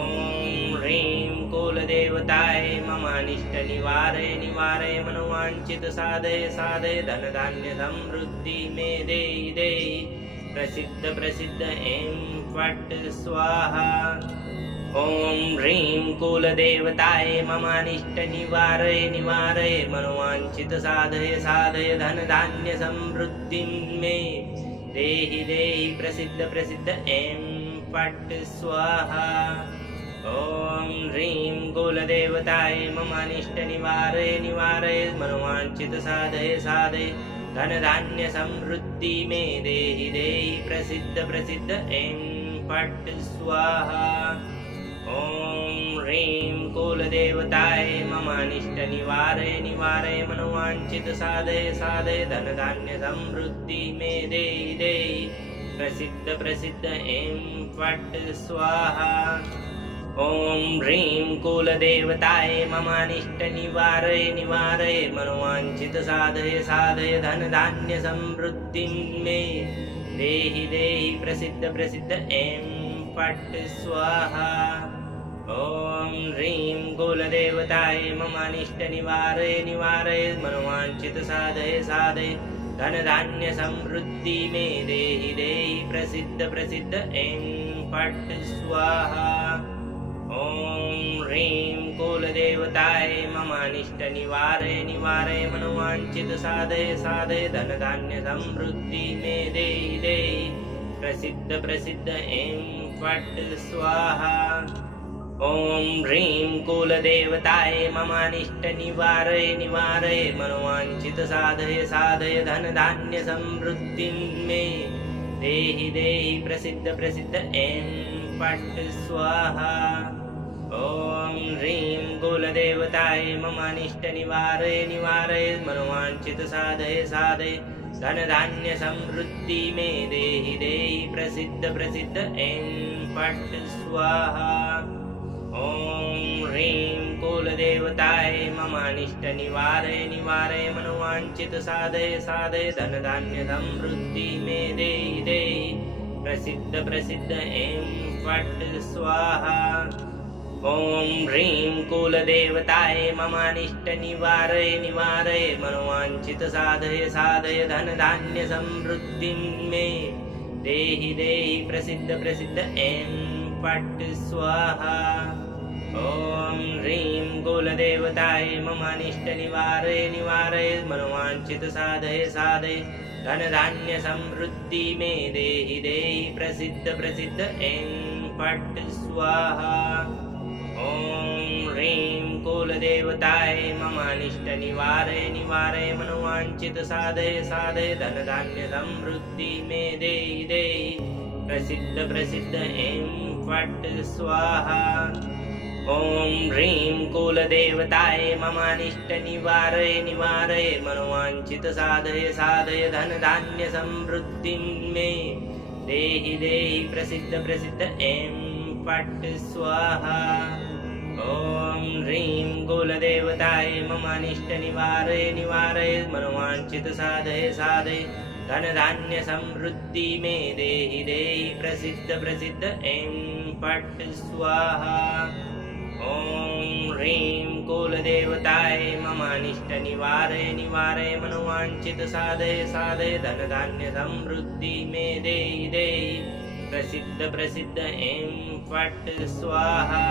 ह्रीं कुलदेवताय ममानिष्टनिवारय निवारय मनोवाञ्छितसाधय साधय धनधान्यसमृद्धि मे देहि देहि प्रसिद्ध प्रसिद्ध ऐं फट् स्वाहा। ॐ ह्रीं कुलदेवताय ममानिष्टनिवारय निवारय मनोवाञ्छितसाधय साधय धनधान्यसमृद्धिं मे देहि देहि प्रसिद्ध प्रसिद्ध ऐं फट् स्वाहा। ॐ ह्रीं कुलदेवताय ममानिष्टनिवारय निवारय मनोवाञ्छितसाधय साधय धन धान्य समृद्धि में देहि देहि प्रसिद्ध प्रसिद्ध ऐं फट् स्वाहा। ओम ह्रीं कुलदेवताय मम अनिष्ट निवारय निवारय मनोवांछित साधय साधय धन धान्य समृद्धि में देहि देहि प्रसिद्ध प्रसिद्ध ऐं फट् स्वाहा। ओम ह्रीं कुलदेवताय मम अनिष्ट निवारय निवारय मनोवांछित साधय साधय धन धान्य समृद्धि में देहि देहि प्रसिद्ध प्रसिद्ध ऐं फट् स्वाहा। ओम ह्रीं कुलदेवताय मम अनिष्ट निवारय निवारय मनोवांछित साधय साधय धन धान्य समृद्धि में देहि देहि प्रसिद्ध प्रसिद्ध ऐं फट् स्वाहा। ओम ह्रीं कुलदेवताय मम अनिष्ट निवारय निवारय मनोवांछित साधय साधय धन धान्य समृद्धि में देहि देहि प्रसिद्ध प्रसिद्ध ऐं फट् स्वाहा। ओम ह्रीं कुलदेवताय मम अनिष्ट निवारय निवारय मनोवांछित साधय साधय धन धान्य समृद्धि में देहि देहि प्रसिद्ध प्रसिद्ध ऐं फट् स्वाहा। ओम ह्रीं कुलदेवताय मम अनिष्ट निवारय निवारय मनोवांछित साधय साधय धन धान्य समृद्धि में देहि देहि प्रसिद्ध प्रसिद्ध ऐं फट् स्वाहा। ओम ह्रीं कुलदेवताय मम अनिष्ट निवारय निवारय मनोवांछित साधय साधय धन धान्य समृद्धि में देहि देहि प्रसिद्ध प्रसिद्ध ऐं फट् स्वाहा। ओम ह्रीं कुलदेवताय मम अनिष्ट निवारय निवारय मनोवांछित साधय साधय धन धान्य समृद्धि में देहि देहि प्रसिद्ध प्रसिद्ध ऐं फट् स्वाहा। ओम ह्रीं कुलदेवताय मम अनिष्ट निवारय निवारय मनोवांछित साधय साधय धन धान्य समृद्धि में देहि देहि प्रसिद्ध प्रसिद्ध ऐं फट् स्वाहा। ओम ह्रीं कुलदेवताय मम अनिष्ट निवारय निवारय मनोवांछित साधय साधय धन धान्य समृद्धि में देहि देहि प्रसिद्ध प्रसिद्ध ऐं फट् स्वाहा। ओम ह्रीं कुलदेवताय मम अनिष्ट निवारय निवारय मनोवांछित साधय साधय धन धान्य समृद्धि में देहि देहि प्रसिद्ध प्रसिद्ध ऐं फट् स्वाहा। ओम ह्रीं कुलदेवताय मम अनिष्ट निवारय निवारय मनोवांछित साधय साधय धन धान्य समृद्धि में देहि देहि प्रसिद्ध प्रसिद्ध ऐं फट् स्वाहा। ओम ह्रीं कुलदेवताय मम अनिष्ट निवारय निवारय मनोवांछित साधय साधय धन धान्य समृद्धि में देहि देहि प्रसिद्ध प्रसिद्ध ऐं फट् स्वाहा।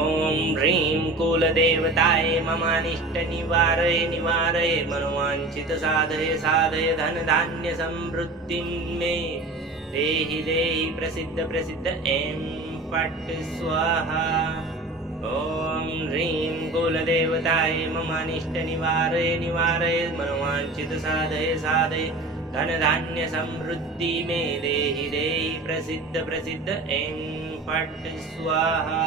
ओम ह्रीं कुलदेवताय मम अनिष्ट निवारय निवारय मनोवांछित साधय साधय धन धान्य समृद्धि में देहि देहि प्रसिद्ध प्रसिद्ध ऐं फट् स्वाहा। ओम ह्रीं कुलदेवताय मम अनिष्ट निवारय निवारय मनोवांछित साधय साधय धन धान्य समृद्धि में देहि देहि प्रसिद्ध प्रसिद्ध ऐं फट् स्वाहा।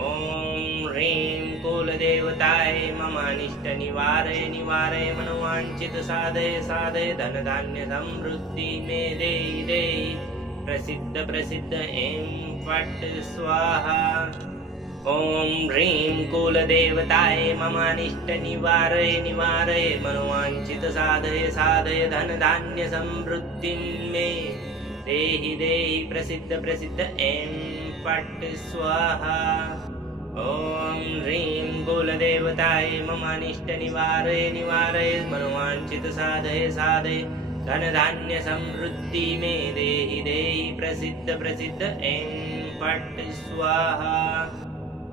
ओम ह्रीं कुलदेवताय मम अनिष्ट निवारय निवारय मनोवांछित साधय साधय धन धान्य समृद्धि में देहि देहि प्रसिद्ध प्रसिद्ध ऐं फट् स्वाहा। ओम ह्रीं कुलदेवताय मम अनिष्ट निवारय निवारय मनोवांछित साधय साधय धन धान्य समृद्धि में देहि देहि प्रसिद्ध प्रसिद्ध ऐं फट् स्वाहा। ओम ह्रीं कुलदेवताय मम अनिष्ट निवारय निवारय मनोवांछित साधय साधय धन धान्य समृद्धि में देहि देहि प्रसिद्ध प्रसिद्ध ऐं फट् स्वाहा।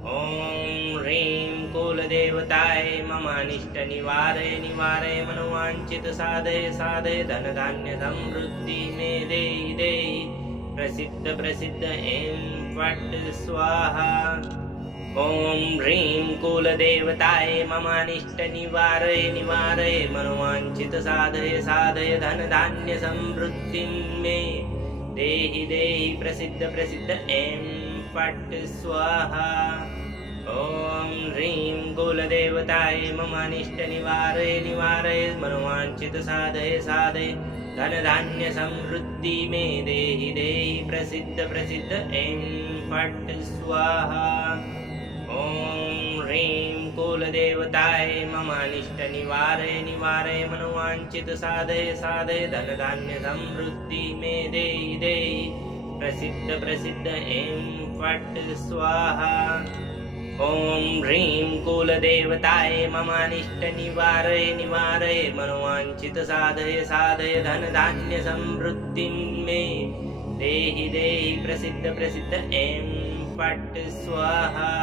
ओम ह्रीं कुलदेवताय मम अनिष्ट निवारय निवारय मनोवांछित साधय साधय धन धान्य समृद्धि में देहि देहि प्रसिद्ध प्रसिद्ध ऐं फट् स्वाहा। ॐ ह्रीं कुलदेवताय ममानिष्ट निवारय निवारय मनोवाञ्छित साधय साधय धन धान्य समृद्धिं मे देहि देहि प्रसिद्ध प्रसिद्ध ऐं फट् स्वाहा। ॐ ह्रीं कुलदेवताय ममानिष्ट निवारय निवारय मनोवाञ्छित साधय साधय धन धान्य समृद्धि मे देहि देहि प्रसिद्ध प्रसिद्ध ऐं फट् स्वाहा। ॐ ह्रीं कुलदेवताय ममानिष्ट निवारय निवारय मनोवाञ्छित साधय साधय धन धान्य समृद्धि मे देहि देहि प्रसिद्ध प्रसिद्ध ऐं फट् स्वाहा। ॐ ह्रीं कुलदेवताय ममानिष्ट निवारय निवारय मनोवाञ्छित साधय साधय धन धान्य समृद्धिं मे देहि देहि प्रसिद्ध प्रसिद्ध ऐं फट् स्वाहा।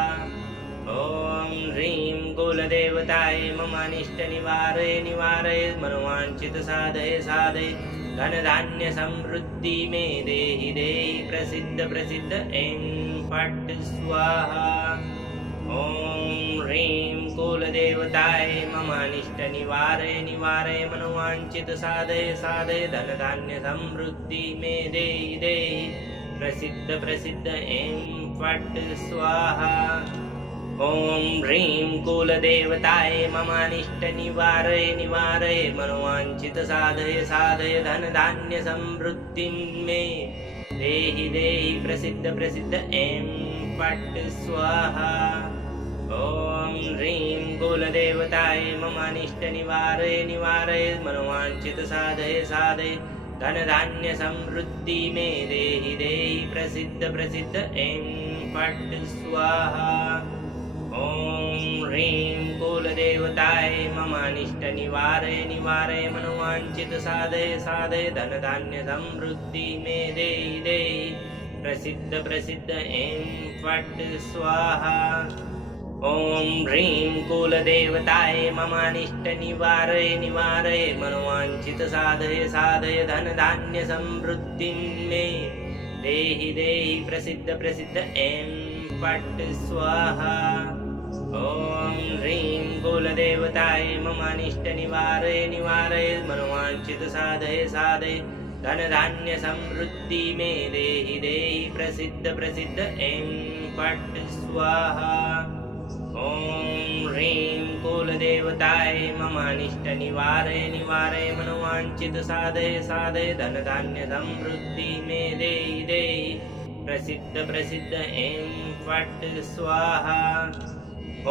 ॐ ह्रीं कुलदेवताय ममानिष्ट निवारय निवारय मनोवाञ्छित साधय साधय धन धान्य समृद्धि मे देहि देहि प्रसिद्ध प्रसिद्ध ऐं फट् स्वाहा। ॐ ह्रीं कुलदेवताय ममानिष्ट निवारय निवारय मनोवाञ्छित साधय साधय धन धान्य समृद्धि मे देहि देहि प्रसिद्ध प्रसिद्ध ऐं फट् स्वाहा। ॐ ह्रीं कुलदेवताय ममानिष्ट निवारय निवारय मनोवाञ्छित साधय साधय धन धान्य समृद्धिं मे देहि देहि प्रसिद्ध प्रसिद्ध ऐं फट् स्वाहा। ॐ ह्रीं कुलदेवताय ममानिष्ट निवारय निवारय मनोवाञ्छित साधय साधय धन धान्य समृद्धि मे देहि देहि प्रसिद्ध प्रसिद्ध ऐं फट् स्वाहा। ॐ ह्रीं कुलदेवताय ममानिष्ट निवारय निवारय मनोवाञ्छित साधय साधय धन धान्य समृद्धि मे देहि देहि प्रसिद्ध प्रसिद्ध ऐं फट् स्वाहा। ॐ ह्रीं कुलदेवताय ममानिष्ट निवारय निवारय मनोवाञ्छित साधय साधय धन धान्य समृद्धिं मे देहि देहि प्रसिद्ध प्रसिद्ध ऐं फट् स्वाहा। ॐ ह्रीं कुलदेवताय ममानिष्ट निवारय निवारय मनोवाञ्छित साधय साधय धन धान्य समृद्धि मे देहि देहि प्रसिद्ध प्रसिद्ध ऐं फट् स्वाहा। ॐ ह्रीं कुलदेवताय ममानिष्ट निवारय निवारय मनोवाञ्छित साधय साधय धन धान्य समृद्धि मे देहि देहि प्रसिद्ध प्रसिद्ध ऐं फट् स्वाहा।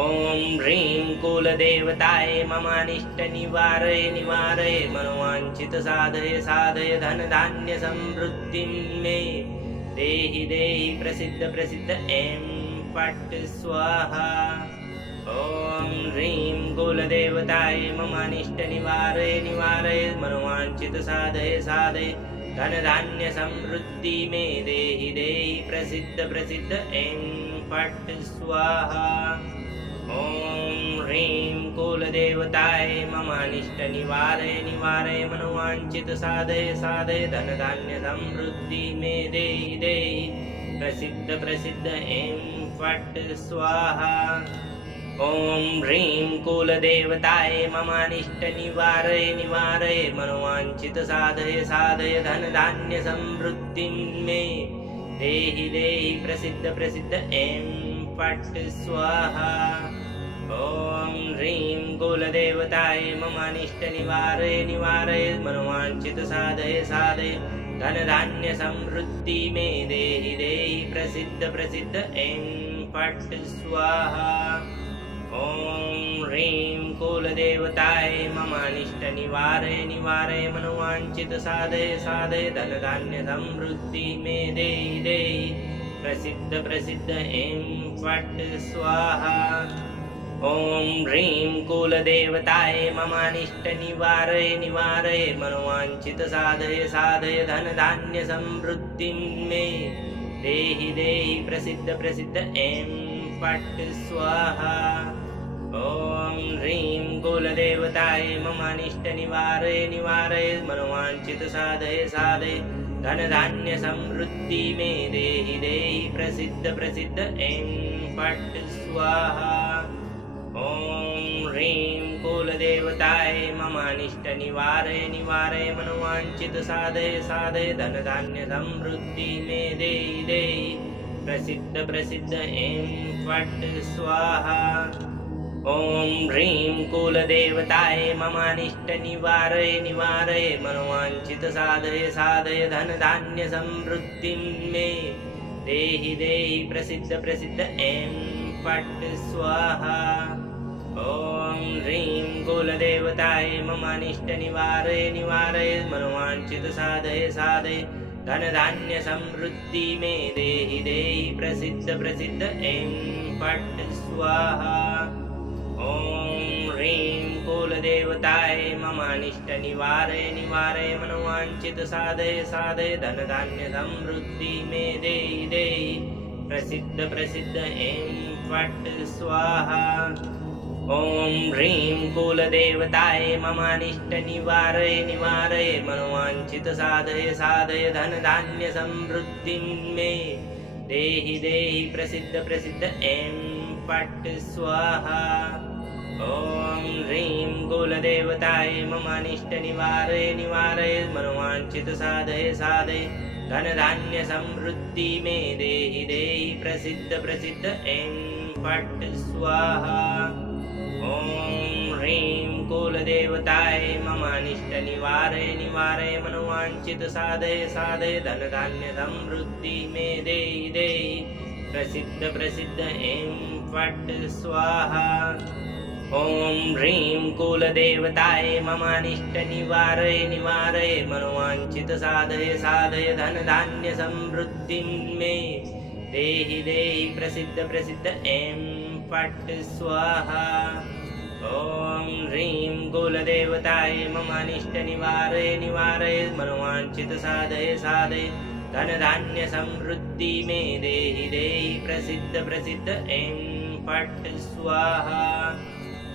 ॐ ह्रीं कुलदेवताय ममानिष्ट निवारय निवारय मनोवाञ्छित साधय साधय धन धान्य समृद्धिं मे देहि देहि प्रसिद्ध प्रसिद्ध ऐं फट् स्वाहा। ॐ ह्रीं कुलदेवताय ममानिष्ट निवारय निवारय मनोवाञ्छित साधय साधय धन धान्य समृद्धि मे देहि देहि प्रसिद्ध प्रसिद्ध ऐं फट् स्वाहा। ॐ ह्रीं कुलदेवताय ममानिष्ट निवारय निवारय मनोवाञ्छित साधय साधय धन धान्य समृद्धि मे देहि देहि प्रसिद्ध प्रसिद्ध ऐं फट् स्वाहा। ॐ ह्रीं कुलदेवताय ममानिष्ट निवारय निवारय मनोवाञ्छित साधय साधय धन धान्य समृद्धिं मे देहि देहि प्रसिद्ध प्रसिद्ध ऐं फट् स्वाहा। ॐ ह्रीं कुलदेवताय ममानिष्ट निवारय निवारय मनोवाञ्छित साधय साधय धन धान्य समृद्धि मे देहि देहि प्रसिद्ध प्रसिद्ध ऐं फट् स्वाहा। ॐ ह्रीं कुलदेवताय ममानिष्ट निवारय निवारय मनोवाञ्छित साधय साधय धन धान्य समृद्धि मे देहि देहि प्रसिद्ध प्रसिद्ध ऐं फट् स्वाहा। ॐ ह्रीं कुलदेवताय ममानिष्ट निवारय निवारय मनोवाञ्छित साधय साधय धन धान्य समृद्धिं मे देहि देहि प्रसिद्ध प्रसिद्ध ऐं फट् स्वाहा। ॐ ह्रीं कुलदेवताय ममानिष्ट निवारय निवारय मनोवाञ्छित साधय साधय धन धान्य समृद्धि मे देहि देहि प्रसिद्ध प्रसिद्ध ऐं फट् स्वाहा। स्वाहा। ॐ ह्रीं कुलदेवताय ममानिष्ट निवारय निवारय मनोवांछित साधय साधय धन धान्य समृद्धि मे देहि देहि प्रसिद्ध प्रसिद्ध ऐं फट् स्वाहा। ॐ ह्रीं कुलदेवताय ममानिष्ट निवारय निवारय मनोवांछित साधय साधय धन धान्य समृद्धि मे देहि देहि प्रसिद्ध प्रसिद्ध ऐं फट् स्वाहा। ॐ ह्रीं कुलदेवताय ममानिष्ट निवारय निवारय मनोवांछित साधय साधय धन धान्य समृद्धि मे देहि देहि प्रसिद्ध प्रसिद्ध ऐं फट् स्वाहा। ॐ ह्रीं कुलदेवताय ममानिष्ट निवारय निवारय मनोवांछित साधय साधय धन धान्य समृद्धि मे देहि देहि प्रसिद्ध प्रसिद्ध ऐं फट् स्वाहा। ॐ ह्रीं कुलदेवताय ममानिष्ट निवारय निवारय मनोवांछित साधय साधय धन धान्य समृद्धि मे देहि देहि प्रसिद्ध प्रसिद्ध ऐं फट् स्वाहा। ॐ ह्रीं कुलदेवताय ममानिष्ट निवारय निवारय मनोवांछित साधय साधय धन धान्य समृद्धि मे देहि देहि प्रसिद्ध प्रसिद्ध ऐं फट् स्वाहा। ॐ ह्रीं कुलदेवताय ममानिष्ट निवारय निवारय मनोवांछित साधय साधय धन धान्य समृद्धि मे देहि देहि प्रसिद्ध प्रसिद्ध ऐं फट् स्वाहा। ॐ ह्रीं कुलदेवताय ममानिष्ट निवारय निवारय मनोवांछित साधय साधय धन धान्य समृद्धि मे देहि देहि प्रसिद्ध प्रसिद्ध ऐं फट् स्वाहा। ॐ ह्रीं कुलदेवताय ममानिष्ट निवारय निवारय मनोवांछित साधय साधय धन धान्य समृद्धि मे देहि देहि प्रसिद्ध प्रसिद्ध ऐं फट् स्वाहा।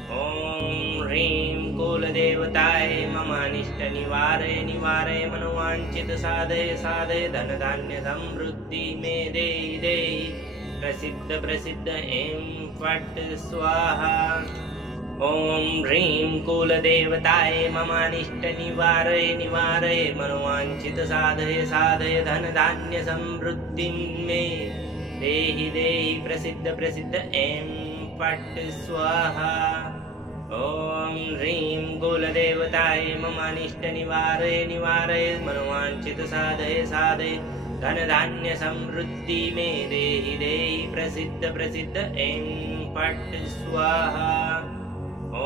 ॐ ह्रीं कुलदेवताय ममानिष्ट निवारय निवारय मनोवांछित साधय साधय धन धान्य समृद्धि मे देहि देहि प्रसिद्ध प्रसिद्ध ऐं फट् स्वाहा। ॐ ह्रीं कुलदेवताय ममानिष्ट निवारय निवारय मनोवांछित साधय साधय धन धान्य समृद्धि मे देहि देहि प्रसिद्ध प्रसिद्ध ऐं फट् स्वाहा। ॐ ह्रीं कुलदेवताय ममानिष्ट निवारय निवारय मनोवांछित साधय साधय धन धान्य समृद्धि मे देहि देहि प्रसिद्ध प्रसिद्ध ऐं फट् स्वाहा। ॐ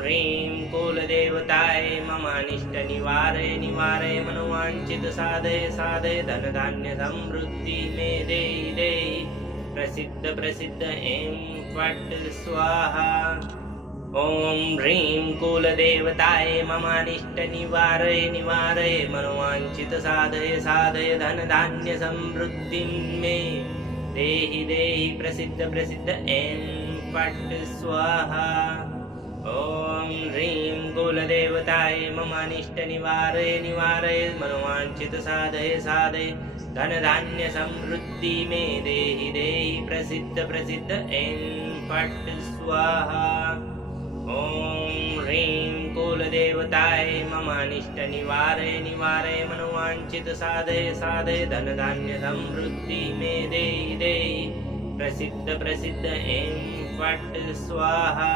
ह्रीं कुलदेवताय ममानिष्ट निवारय निवारय मनोवांछित साधय साधय धन धान्य समृद्धि मे देहि देहि प्रसिद्ध प्रसिद्ध ऐं फट् स्वाहा। ॐ ह्रीं कुलदेवताय ममानिष्ट निवारय निवारय मनोवांछित साधय साधय धन धान्य समृद्धि मे देहि देहि प्रसिद्ध प्रसिद्ध ऐं फट् स्वाहा। ॐ ह्रीं कुलदेवताय ममानिष्ट निवारय निवारय मनोवांछित साधय साधय धन धान्य समृद्धि मे देहि देहि प्रसिद्ध प्रसिद्ध ऐं फट् स्वाहा। ॐ ह्रीं कुलदेवताय ममानिष्ट निवारय निवारय मनोवांछित साधय साधय धन धान्य समृद्धि मे देहि देहि प्रसिद्ध प्रसिद्ध ऐं फट् स्वाहा।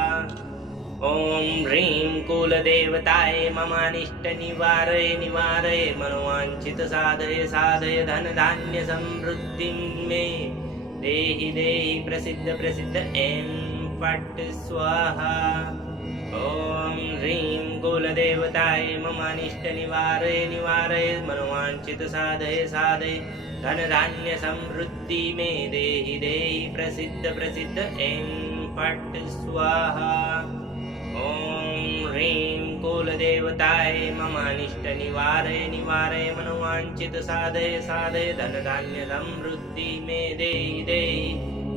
ॐ ह्रीं कुलदेवताय ममानिष्ट निवारय निवारय मनोवांछित साधय साधय धन धान्य समृद्धि मे देहि देहि प्रसिद्ध प्रसिद्ध ऐं फट् स्वाहा। ॐ ह्रीं कुलदेवताय ममानिष्ट निवारय निवारय मनोवांछित साधय साधय धन धान्य समृद्धि मे देहि देहि प्रसिद्ध प्रसिद्ध ऐं फट् स्वाहा। ॐ ह्रीं कुलदेवताय ममानिष्ट निवारय निवारय मनोवांछित साधय साधय धन धान्य समृद्धि मे देहि देहि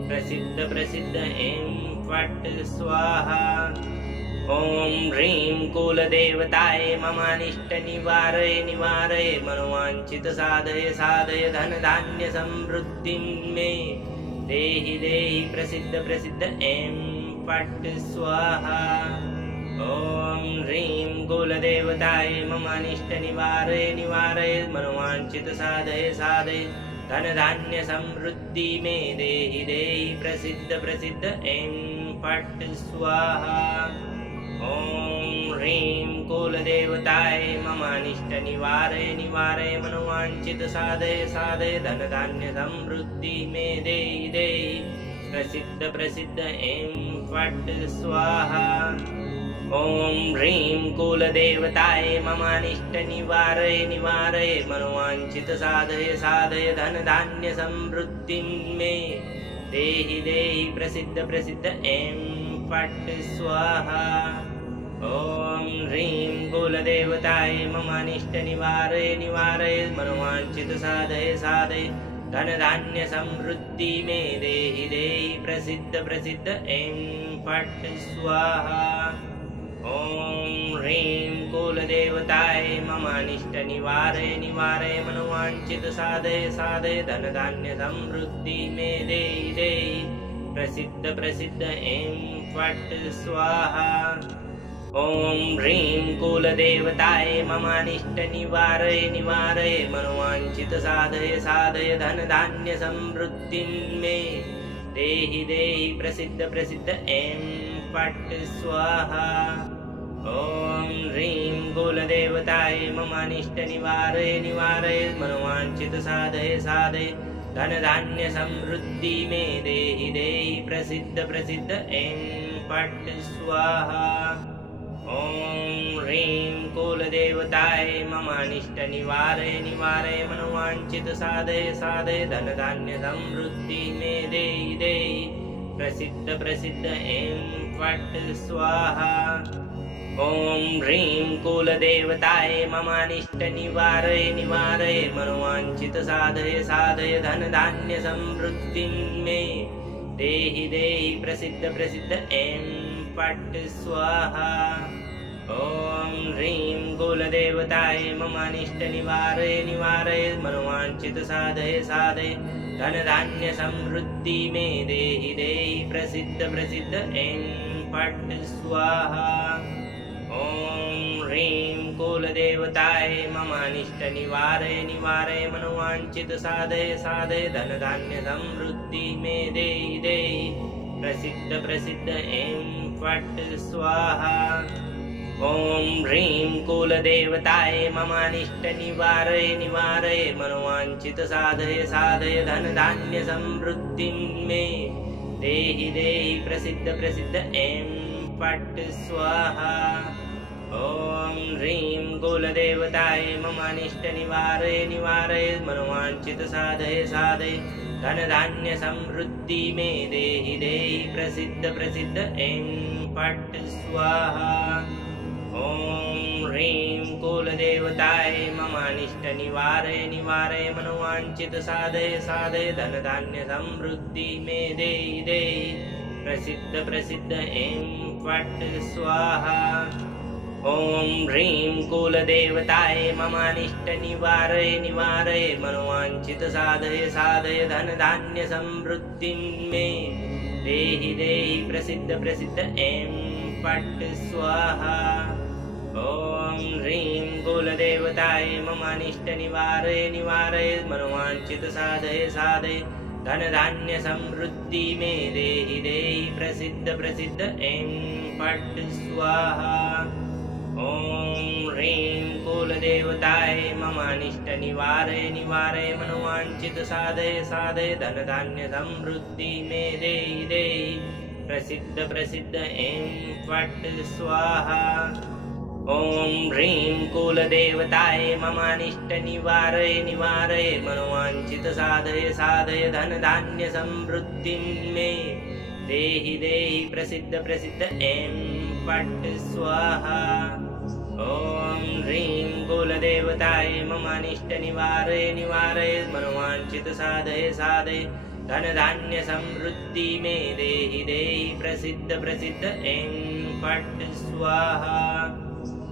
प्रसिद्ध प्रसिद्ध ऐं फट् स्वाहा। ॐ ह्रीं कुलदेवताय ममानिष्ट निवारय निवारय मनोवांछित साधय साधय धन धान्य समृद्धि मे देहि देहि प्रसिद्ध प्रसिद्ध ऐं फट् स्वाहा। ॐ ह्रीं कुलदेवताय मम अनिष्ट निवारय निवारय मनोवांछित साधय साधय धन धान्य समृद्धि मे देहि देहि प्रसिद्ध प्रसिद्ध ऐं फट् स्वाहा। ॐ ह्रीं कुलदेवताय मम अनिष्ट निवारय निवारय मनोवांछित साधय साधय धन धान्य समृद्धि मे देहि देहि प्रसिद्ध प्रसिद्ध ऐं फट् स्वाहा। ॐ ह्रीं कुलदेवताय मम अनिष्ट निवारय निवारय मनोवांछित साधय साधय धन धान्य समृद्धि मे देहि देहि प्रसिद्ध प्रसिद्ध ऐं फट् स्वाहा। ॐ ह्रीं कुलदेवताय मम अनिष्ट निवारय निवारय मनोवांछित साधय साधय धन धान्य समृद्धि मे देहि देहि प्रसिद्ध प्रसिद्ध ऐं फट् स्वाहा। ॐ ह्रीं कुलदेवताय मम अनिष्ट निवारय निवारय मनोवांछित साधय साधय धन धान्य समृद्धि मे देहि देहि प्रसिद्ध प्रसिद्ध ऐं फट् स्वाहा। ॐ ह्रीं कुलदेवताय मम अनिष्ट निवारय निवारय मनोवांछित साधय साधय धन धान्य समृद्धि मे देहि देहि प्रसिद्ध प्रसिद्ध ऐं फट् स्वाहा। ॐ ह्रीं कुलदेवताय मम अनिष्ट निवारय निवारय मनोवांछित साधय साधय धन धान्य समृद्धि मे देहि देहि प्रसिद्ध प्रसिद्ध ऐं फट् स्वाहा। ॐ ह्रीं कुलदेवताय मम अनिष्ट निवारय निवारय मनोवांछित साधय साधय धन धान्य समृद्धि मे देहि देहि प्रसिद्ध प्रसिद्ध ऐं फट् स्वाहा। ॐ ह्रीं कुलदेवताय मम अनिष्ट निवारय निवारय मनोवांछित साधय साधय धन धान्य समृद्धि मे देहि देहि प्रसिद्ध प्रसिद्ध ऐं फट् स्वाहा। ॐ ह्रीं कुलदेवताय मम अनिष्ट निवारय निवारय मनोवांछित साधय साधय धन धान्य समृद्धि मे देहि देहि प्रसिद्ध प्रसिद्ध ऐं फट् स्वाहा। ॐ ह्रीं कुलदेवताय मम अनिष्ट निवारय निवारय मनोवांछित साधय साधय धन धान्य समृद्धि मे देहि देहि प्रसिद्ध प्रसिद्ध ऐं फट् स्वाहा। ॐ ह्रीं कुलदेवताय मम अनिष्ट निवारय निवारय मनोवांछित साधय साधय धन धान्य समृद्धि मे देहि देहि प्रसिद्ध प्रसिद्ध ऐं फट् स्वाहा। ॐ ह्रीं कुलदेवताय मम अनिष्ट निवारय निवारय मनोवांछित साधय साधय धन धान्य समृद्धि मे देहि देहि प्रसिद्ध प्रसिद्ध ऐं फट् स्वाहा। ॐ ह्रीं कुलदेवताय मम अनिष्ट निवारय निवारय मनोवांछित साधय साधय धन धान्य समृद्धि मे देहि देहि प्रसिद्ध प्रसिद्ध ऐं फट् स्वाहा। ॐ ह्रीं कुलदेवताय मम अनिष्ट निवारय निवारय मनोवांछित साधय साधय धन धान्य समृद्धि मे देहि देहि प्रसिद्ध प्रसिद्ध ऐं फट् स्वाहा। ॐ ह्रीं कुलदेवताय मम अनिष्ट निवारय निवारय मनोवांछित साधय साधय धन धान्य समृद्धि मे देहि देहि प्रसिद्ध प्रसिद्ध ऐं फट् स्वाहा। ॐ ह्रीं कुलदेवताय मम अनिष्ट निवारय निवारय मनोवांछित साधय साधय धन धान्य समृद्धि मे देहि देहि प्रसिद्ध प्रसिद्ध ऐं फट् स्वाहा। ॐ ह्रीं कुलदेवताय मम अनिष्ट निवारय निवारय मनोवांछित साधय साधय धन धान्य समृद्धि मे देहि देहि प्रसिद्ध प्रसिद्ध ऐं फट् स्वाहा। ॐ ह्रीं कुलदेवताय मम अनिष्ट निवारय निवारय मनोवांछित साधय साधय धन धान्य समृद्धि मे देहि देहि प्रसिद्ध प्रसिद्ध ऐं फट् स्वाहा।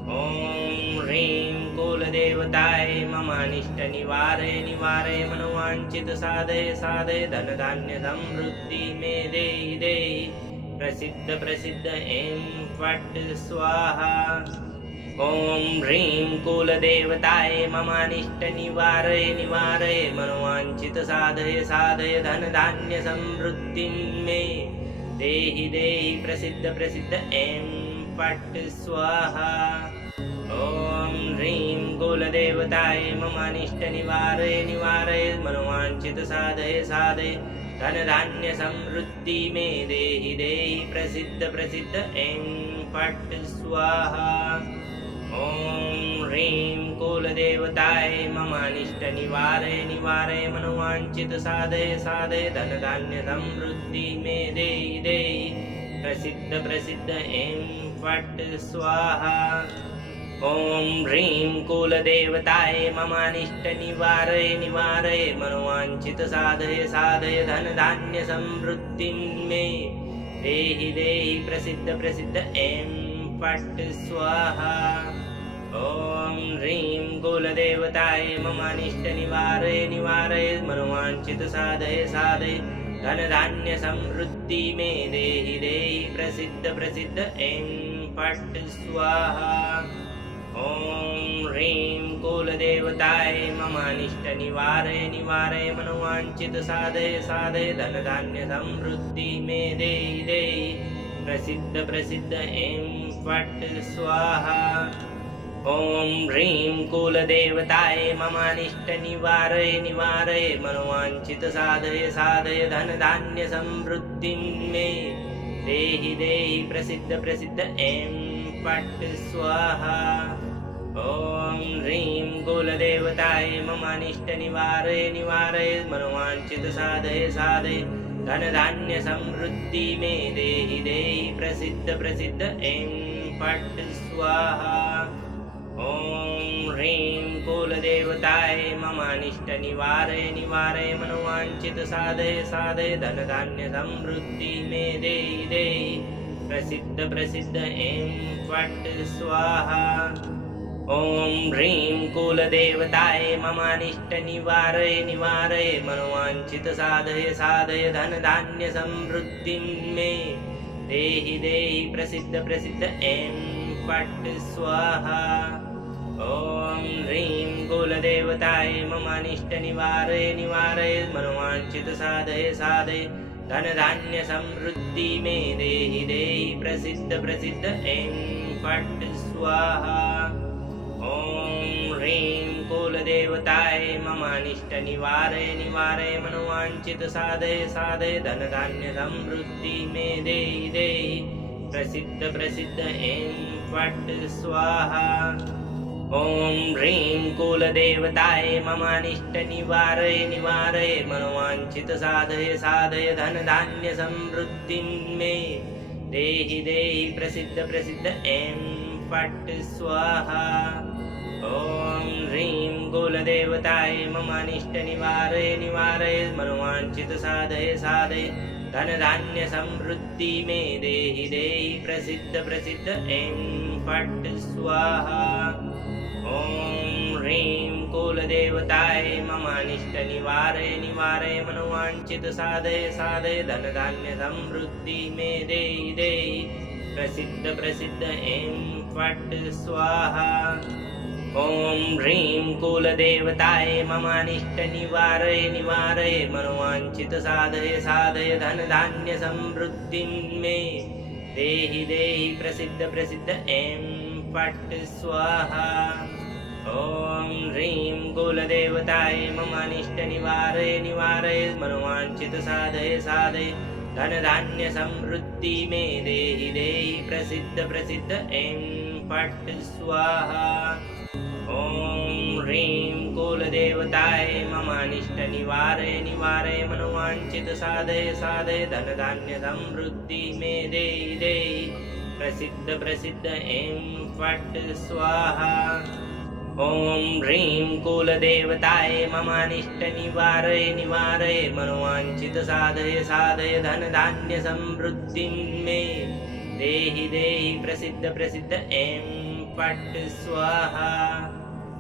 ॐ ह्रीं कुलदेवताय कुलदेवताय मम अनिष्ट निवारय निवारय मनोवांछित साधय साधय धन धान्य समृद्धि मे देहि देहि प्रसिद्ध प्रसिद्ध ऐं फट् स्वाहा। ॐ ह्रीं कुलदेवताय मम अनिष्ट निवारय निवारय मनोवांछित साधय साधय धन धान्य समृद्धि मे देहि देहि प्रसिद्ध प्रसिद्ध ऐं फट् स्वाहा। ॐ ह्रीं कुलदेवताय मम अनिष्ट निवारय निवारय मनोवांछित साधय साधय धन धान्य समृद्धि मे देहि देहि प्रसिद्ध प्रसिद्ध ऐं फट् स्वाहा। ॐ ह्रीं कुलदेवताय मम अनिष्ट निवारय निवारय मनोवांछित साधय साधय धन धान्य समृद्धि मे देहि देहि प्रसिद्ध प्रसिद्ध ऐं फट् स्वाहा। ॐ ह्रीं कुलदेवताय मम अनिष्ट निवारय निवारय मनोवांछित साधय साधय धन धान्य समृद्धि मे देहि देहि प्रसिद्ध प्रसिद्ध ऐं फट् स्वाहा। ॐ ह्रीं कुलदेवताय मम अनिष्ट निवारय निवारय मनोवांछित साधय साधय धन धान्य समृद्धि मे देहि देहि प्रसिद्ध प्रसिद्ध ऐं फट् स्वाहा। ॐ ह्रीं कुलदेवताय मम अनिष्ट निवारय निवारय मनोवांछित साधय साधय धन धान्य समृद्धि मे देहि देहि प्रसिद्ध प्रसिद्ध ऐं फट् स्वाहा। ॐ ह्रीं कुलदेवताय मम अनिष्ट निवारय निवारय मनोवांछित साधय साधय धन धान्य समृद्धि मे देहि देहि प्रसिद्ध प्रसिद्ध ऐं फट् स्वाहा। ॐ ह्रीं कुलदेवताय मम अनिष्ट निवारय निवारय मनोवांछित साधय साधय धन धान्य समृद्धि मे देहि देहि प्रसिद्ध प्रसिद्ध ऐं फट् स्वाहा। ॐ ह्रीं कुलदेवताय मम अनिष्ट निवारय निवारय मनोवांछित साधय साधय धन धान्य समृद्धि मे देहि देहि प्रसिद्ध प्रसिद्ध ऐं फट् स्वाहा। ॐ ह्रीं कुलदेवताय मम अनिष्ट निवारय निवारय मनोवांछित साधय साधय धन धान्य समृद्धि मे देहि देहि प्रसिद्ध प्रसिद्ध ऐं फट् स्वाहा। ॐ ह्रीं कुलदेवताय मम अनिष्ट निवारय निवारय मनोवांछित साधय साधय धन धान्य समृद्धि मे देहि देहि प्रसिद्ध प्रसिद्ध ऐं फट् स्वाहा। ॐ ह्रीं कुलदेवताय मम अनिष्ट निवारय निवारय मनोवांछित साधय साधय धन धान्य समृद्धि मे देहि देहि प्रसिद्ध प्रसिद्ध ऐं फट् स्वाहा। ॐ ह्रीं कुलदेवताय मम अनिष्ट निवारय निवारय मनोवांछित साधय साधय धन धान्य समृद्धि मे देहि देहि प्रसिद्ध प्रसिद्ध ऐं फट् स्वाहा। ॐ ह्रीं कुलदेवताय मम अनिष्ट निवारय निवारय मनोवांछित साधय साधय धन धान्य समृद्धि मे देहि देहि प्रसिद्ध प्रसिद्ध ऐं फट् स्वाहा। ॐ ह्रीं कुलदेवताय मम अनिष्ट निवारय निवारय मनोवांछित साधय साधय धन धान्य समृद्धि मे देहि देहि प्रसिद्ध प्रसिद्ध ऐं फट् स्वाहा। ॐ ह्रीं कुलदेवताय मम अनिष्ट निवारय निवारय मनोवांछित साधय साधय धन धान्य समृद्धि मे देहि देहि प्रसिद्ध प्रसिद्ध ऐं फट् स्वाहा। ॐ ह्रीं कुलदेवताय मम अनिष्ट निवारय निवारय मनोवांछित साधय साधय धन धान्य समृद्धि मे देहि देहि प्रसिद्ध प्रसिद्ध ऐं फट् स्वाहा। ॐ ह्रीं कुलदेवताय मम अनिष्ट निवारय निवारय मनोवांछित साधय साधय धन धान्य समृद्धि मे देहि देहि प्रसिद्ध प्रसिद्ध ऐं फट् स्वाहा। ॐ ह्रीं कुलदेवताय मम अनिष्ट निवारय निवारय मनोवांछित साधय साधय धन धान्य समृद्धि मे देहि देहि प्रसिद्ध प्रसिद्ध ऐं फट् स्वाहा।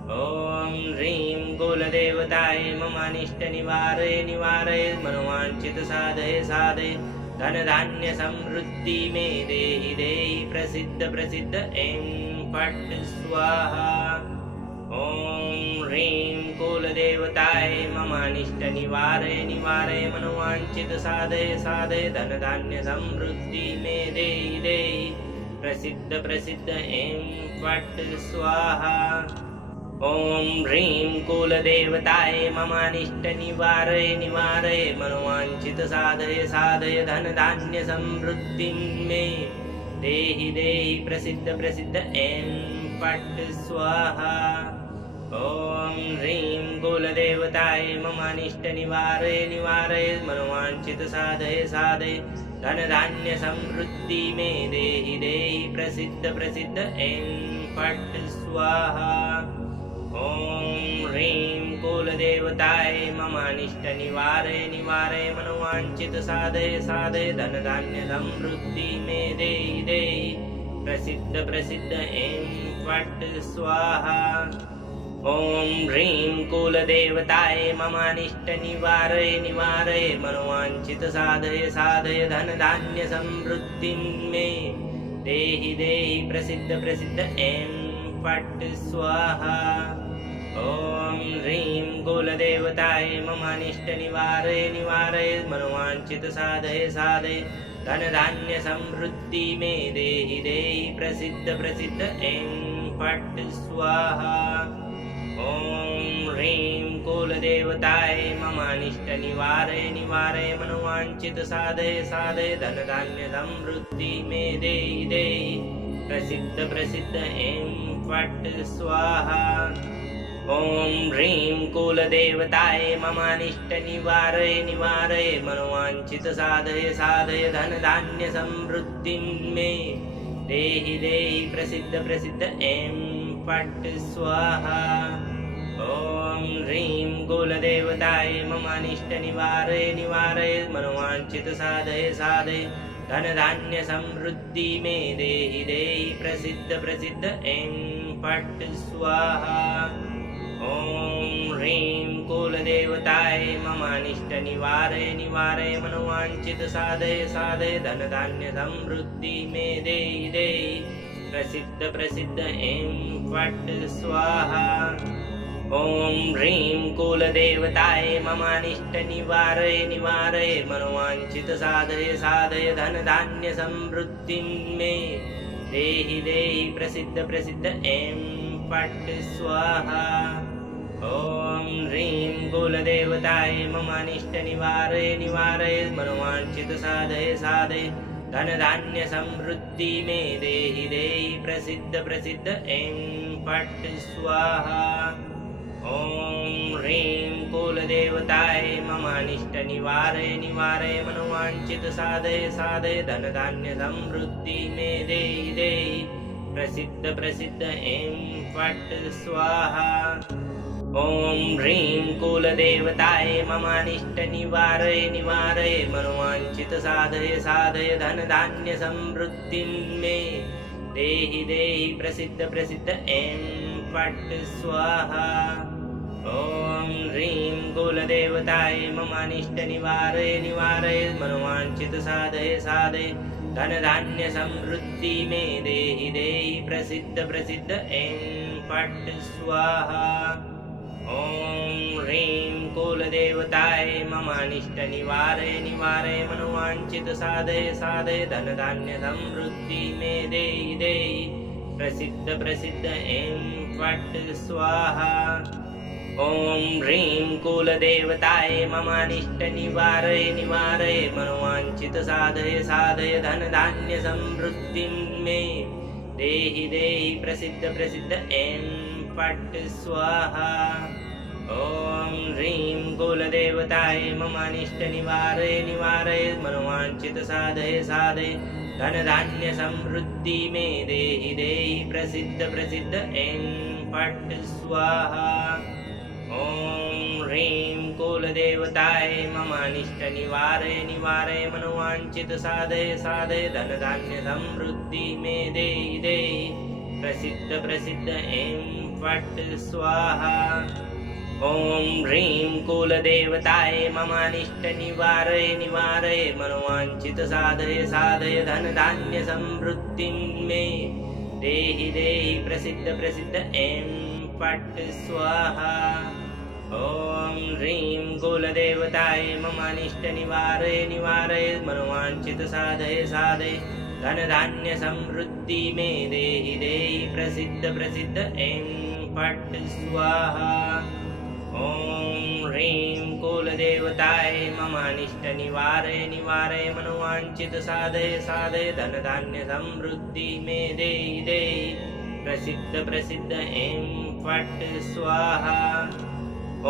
ॐ ह्रीं कुलदेवताय ममानिष्ट निवारय निवारय मनोवांछित साधय साधय धन धान्य समृद्धि मे देहि देहि प्रसिद्ध प्रसिद्ध ऐं फट् स्वाहा। ॐ ह्रीं कुलदेवताय ममानिष्ट निवारय निवारय मनोवांछित साधय साधय धन धान्य समृद्धि मे देहि देहि प्रसिद्ध प्रसिद्ध ऐं फट् स्वाहा। ॐ ह्रीं कुलदेवताय ममानिष्ट निवारय निवारय मनोवांछित साधय साधय धन धान्य समृद्धि मे देहि देहि प्रसिद्ध प्रसिद्ध ऐं फट् स्वाहा। ॐ ह्रीं कुलदेवताय ममानिष्ट निवारय निवारय मनोवांछित साधय साधय धन धान्य समृद्धि मे देहि देहि प्रसिद्ध प्रसिद्ध ऐं फट् स्वाहा। ॐ ह्रीं कुलदेवताय ममानिष्ट निवारय निवारय मनोवांछित साधय साधय धन धान्य समृद्धि मे देहि देहि प्रसिद्ध प्रसिद्ध ऐं फट् स्वाहा। ॐ ह्रीं कुलदेवताय ममानिष्ट निवारय निवारय मनोवांछित साधय साधय धन धान्य समृद्धि मे देहि देहि प्रसिद्ध प्रसिद्ध ऐं फट् स्वाहा। ॐ ह्रीं कुलदेवताय ममानिष्ट निवारय निवारय मनोवांछित साधय साधय धन धान्य समृद्धि मे देहि देहि प्रसिद्ध प्रसिद्ध ऐं फट् स्वाहा। ॐ ह्रीं कुलदेवताय ममानिष्ट निवारय निवारय मनोवांछित साधय साधय धन धान्य समृद्धि मे देहि देहि प्रसिद्ध प्रसिद्ध ऐं फट् स्वाहा। ॐ ह्रीं कुलदेवताय ममानिष्ट निवारय निवारय मनोवांछित साधय साधय धन धान्य समृद्धि मे देहि देहि प्रसिद्ध प्रसिद्ध ऐं फट् स्वाहा। ॐ ह्रीं कुलदेवताय ममानिष्ट निवारय निवारय मनोवांछित साधय साधय धन धान्य समृद्धि मे देहि देहि प्रसिद्ध प्रसिद्ध ऐं फट् स्वाहा। ॐ ह्रीं कुलदेवताय ममानिष्ट निवारय निवारय मनोवांछित साधय साधय धन धान्य समृद्धि मे देहि देहि प्रसिद्ध प्रसिद्ध ऐं फट् स्वाहा। ॐ ह्रीं कुलदेवताय ममानिष्ट निवारय निवारय मनोवांछित साधय साधय धन धान्य समृद्धि मे देहि देहि प्रसिद्ध प्रसिद्ध ऐं फट् स्वाहा। ॐ ह्रीं कुलदेवताय ममानिष्ट निवारय निवारय मनोवांछित साधय साधय धन धान्य समृद्धि मे देहि देहि प्रसिद्ध प्रसिद्ध ऐं फट् स्वाहा। ॐ ह्रीं कुलदेवताय ममानिष्ट निवारय निवारय मनोवांछित साधय साधय धन धान्य समृद्धि मे देहि देहि प्रसिद्ध प्रसिद्ध ऐं फट् स्वाहा। ॐ ह्रीं कुलदेवताय ममानिष्ट निवारय निवारय मनोवांछित साधय साधय धन धान्य समृद्धि मे देहि देहि प्रसिद्ध प्रसिद्ध ऐं फट् स्वाहा। ॐ ह्रीं कुलदेवताय ममानिष्ट निवारय निवारय मनोवांछित साधय साधय धन धान्य समृद्धि मे देहि देहि प्रसिद्ध प्रसिद्ध ऐं फट् स्वाहा। ॐ ह्रीं कुलदेवताय ममानिष्ट निवारय निवारय मनोवांछित साधय साधय धन धान्य समृद्धि मे देहि देहि प्रसिद्ध प्रसिद्ध ऐं फट् स्वाहा। ॐ ह्रीं कुलदेवताय ममानिष्ट निवारय निवारय मनोवांछित साधय साधय धन धान्य समृद्धि मे देहि देहि प्रसिद्ध प्रसिद्ध ऐं फट् स्वाहा। ॐ ह्रीं कुलदेवताय ममानिष्ट निवारय निवारय मनोवांछित साधय साधय धन धान्य समृद्धि मे देहि देहि प्रसिद्ध प्रसिद्ध ऐं फट् स्वाहा। ॐ ह्रीं कुलदेवताय ममानिष्ट निवारय निवारय मनोवांछित साधय साधय धन धान्य समृद्धि मे देहि देहि प्रसिद्ध प्रसिद्ध ऐं फट् स्वाहा। ॐ ह्रीं कुलदेवताय ममानिष्टनिवारय निवारय मनोवाञ्छितसाधय साधय धनधान्यसमृद्धिं मे देहि देहि प्रसिद्ध प्रसिद्ध ऐं फट् स्वाहा। ॐ ह्रीं कुलदेवताय ममानिष्टनिवारय निवारय मनोवाञ्छितसाधय साधय धनधान्यसमृद्धि मे देहि देहि प्रसिद्ध प्रसिद्ध ऐं फट् स्वाहा। ॐ ह्रीं कुलदेवताय ममानिष्टनिवारय निवारय मनोवाञ्छितसाधय साधय धनधान्यसमृद्धि मे देहि देहि प्रसिद्ध प्रसिद्ध ऐं फट् स्वाहा।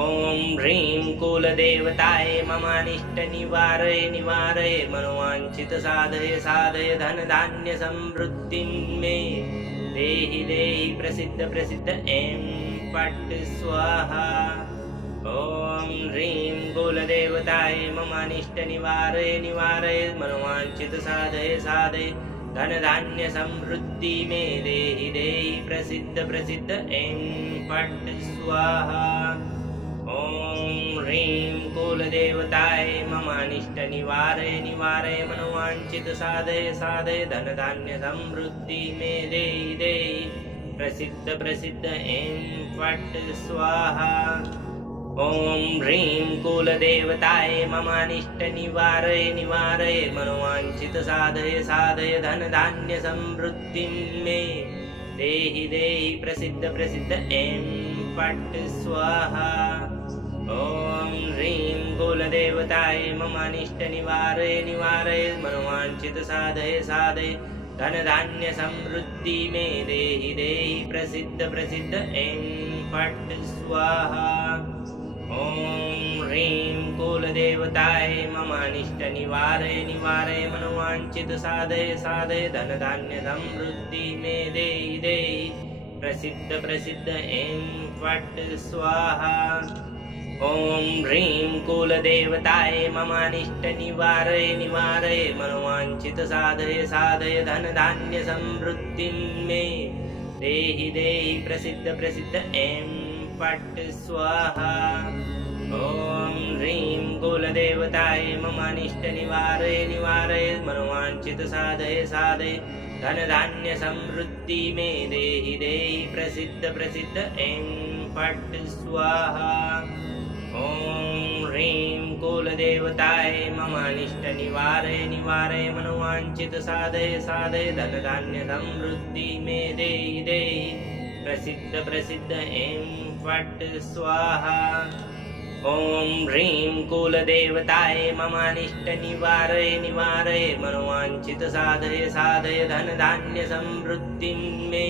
ॐ ह्रीं कुलदेवताय ममानिष्टनिवारय निवारय मनोवाञ्छितसाधय साधय धनधान्यसमृद्धिं मे देहि देहि प्रसिद्ध प्रसिद्ध ऐं फट् स्वाहा। ॐ ह्रीं कुलदेवताय ममानिष्टनिवारय निवारय मनोवाञ्छितसाधय साधय धनधान्यसमृद्धि मे देहि देहि प्रसिद्ध प्रसिद्ध ऐं फट् स्वाहा। ॐ ह्रीं कुलदेवताय ममानिष्टनिवारय निवारय मनोवाञ्छितसाधय साधय धनधान्यसमृद्धि मे देहि देहि प्रसिद्ध प्रसिद्ध ऐं फट् स्वाहा। ॐ ह्रीं कुलदेवताय ममानिष्टनिवारय निवारय मनोवाञ्छितसाधय साधय धनधान्यसमृद्धिं मे देहि देहि प्रसिद्ध प्रसिद्ध ऐं फट् स्वाहा। ॐ ह्रीं कुलदेवताय ममानिष्टनिवारय निवारय मनोवाञ्छितसाधय साधय धनधान्यसमृद्धि मे देहि देहि प्रसिद्ध प्रसिद्ध ऐं फट् स्वाहा। ॐ ह्रीं कुलदेवताय ममानिष्टनिवारय निवारय मनोवाञ्छितसाधय साधय धनधान्यसमृद्धि मे देहि देहि प्रसिद्ध प्रसिद्ध ऐं फट् स्वाहा। ॐ ह्रीं कुलदेवताय ममानिष्टनिवारय निवारय मनोवाञ्छितसाधय साधय धनधान्यसमृद्धिं मे देहि देहि प्रसिद्ध प्रसिद्ध ऐं फट् स्वाहा। ॐ ह्रीं कुलदेवताय ममानिष्टनिवारय निवारय मनोवाञ्छितसाधय साधय धनधान्यसमृद्धि मे देहि देहि प्रसिद्ध प्रसिद्ध ऐं फट् स्वाहा। ॐ ह्रीं कुलदेवताय ममानिष्टनिवारय निवारय मनोवाञ्छितसाधय साधय धनधान्यसमृद्धि मे देहि देहि प्रसिद्ध प्रसिद्ध ऐं फट् स्वाहा। ॐ ह्रीं कुलदेवताय ममानिष्टनिवारय निवारय मनोवाञ्छितसाधय साधय धनधान्यसमृद्धिं मे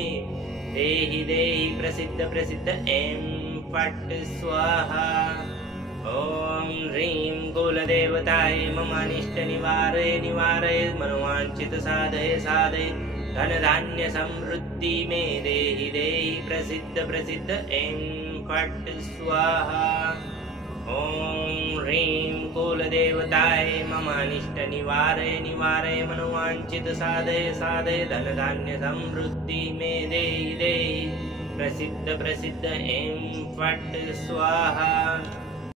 देहि देहि प्रसिद्ध प्रसिद्ध ऐं फट् स्वाहा। ॐ ह्रीं कुलदेवताय ममानिष्टनिवारय निवारय मनोवाञ्छितसाधय साधय धनधान्यसमृद्धि मे देहि देहि प्रसिद्ध प्रसिद्ध ऐं फट् स्वाहा। ॐ ह्रीं कुलदेवताय ममानिष्टनिवारय निवारय मनोवाञ्छितसाधय साधय धनधान्यसमृद्धि मे देहि देहि प्रसिद्ध प्रसिद्ध ऐं फट् स्वाहा।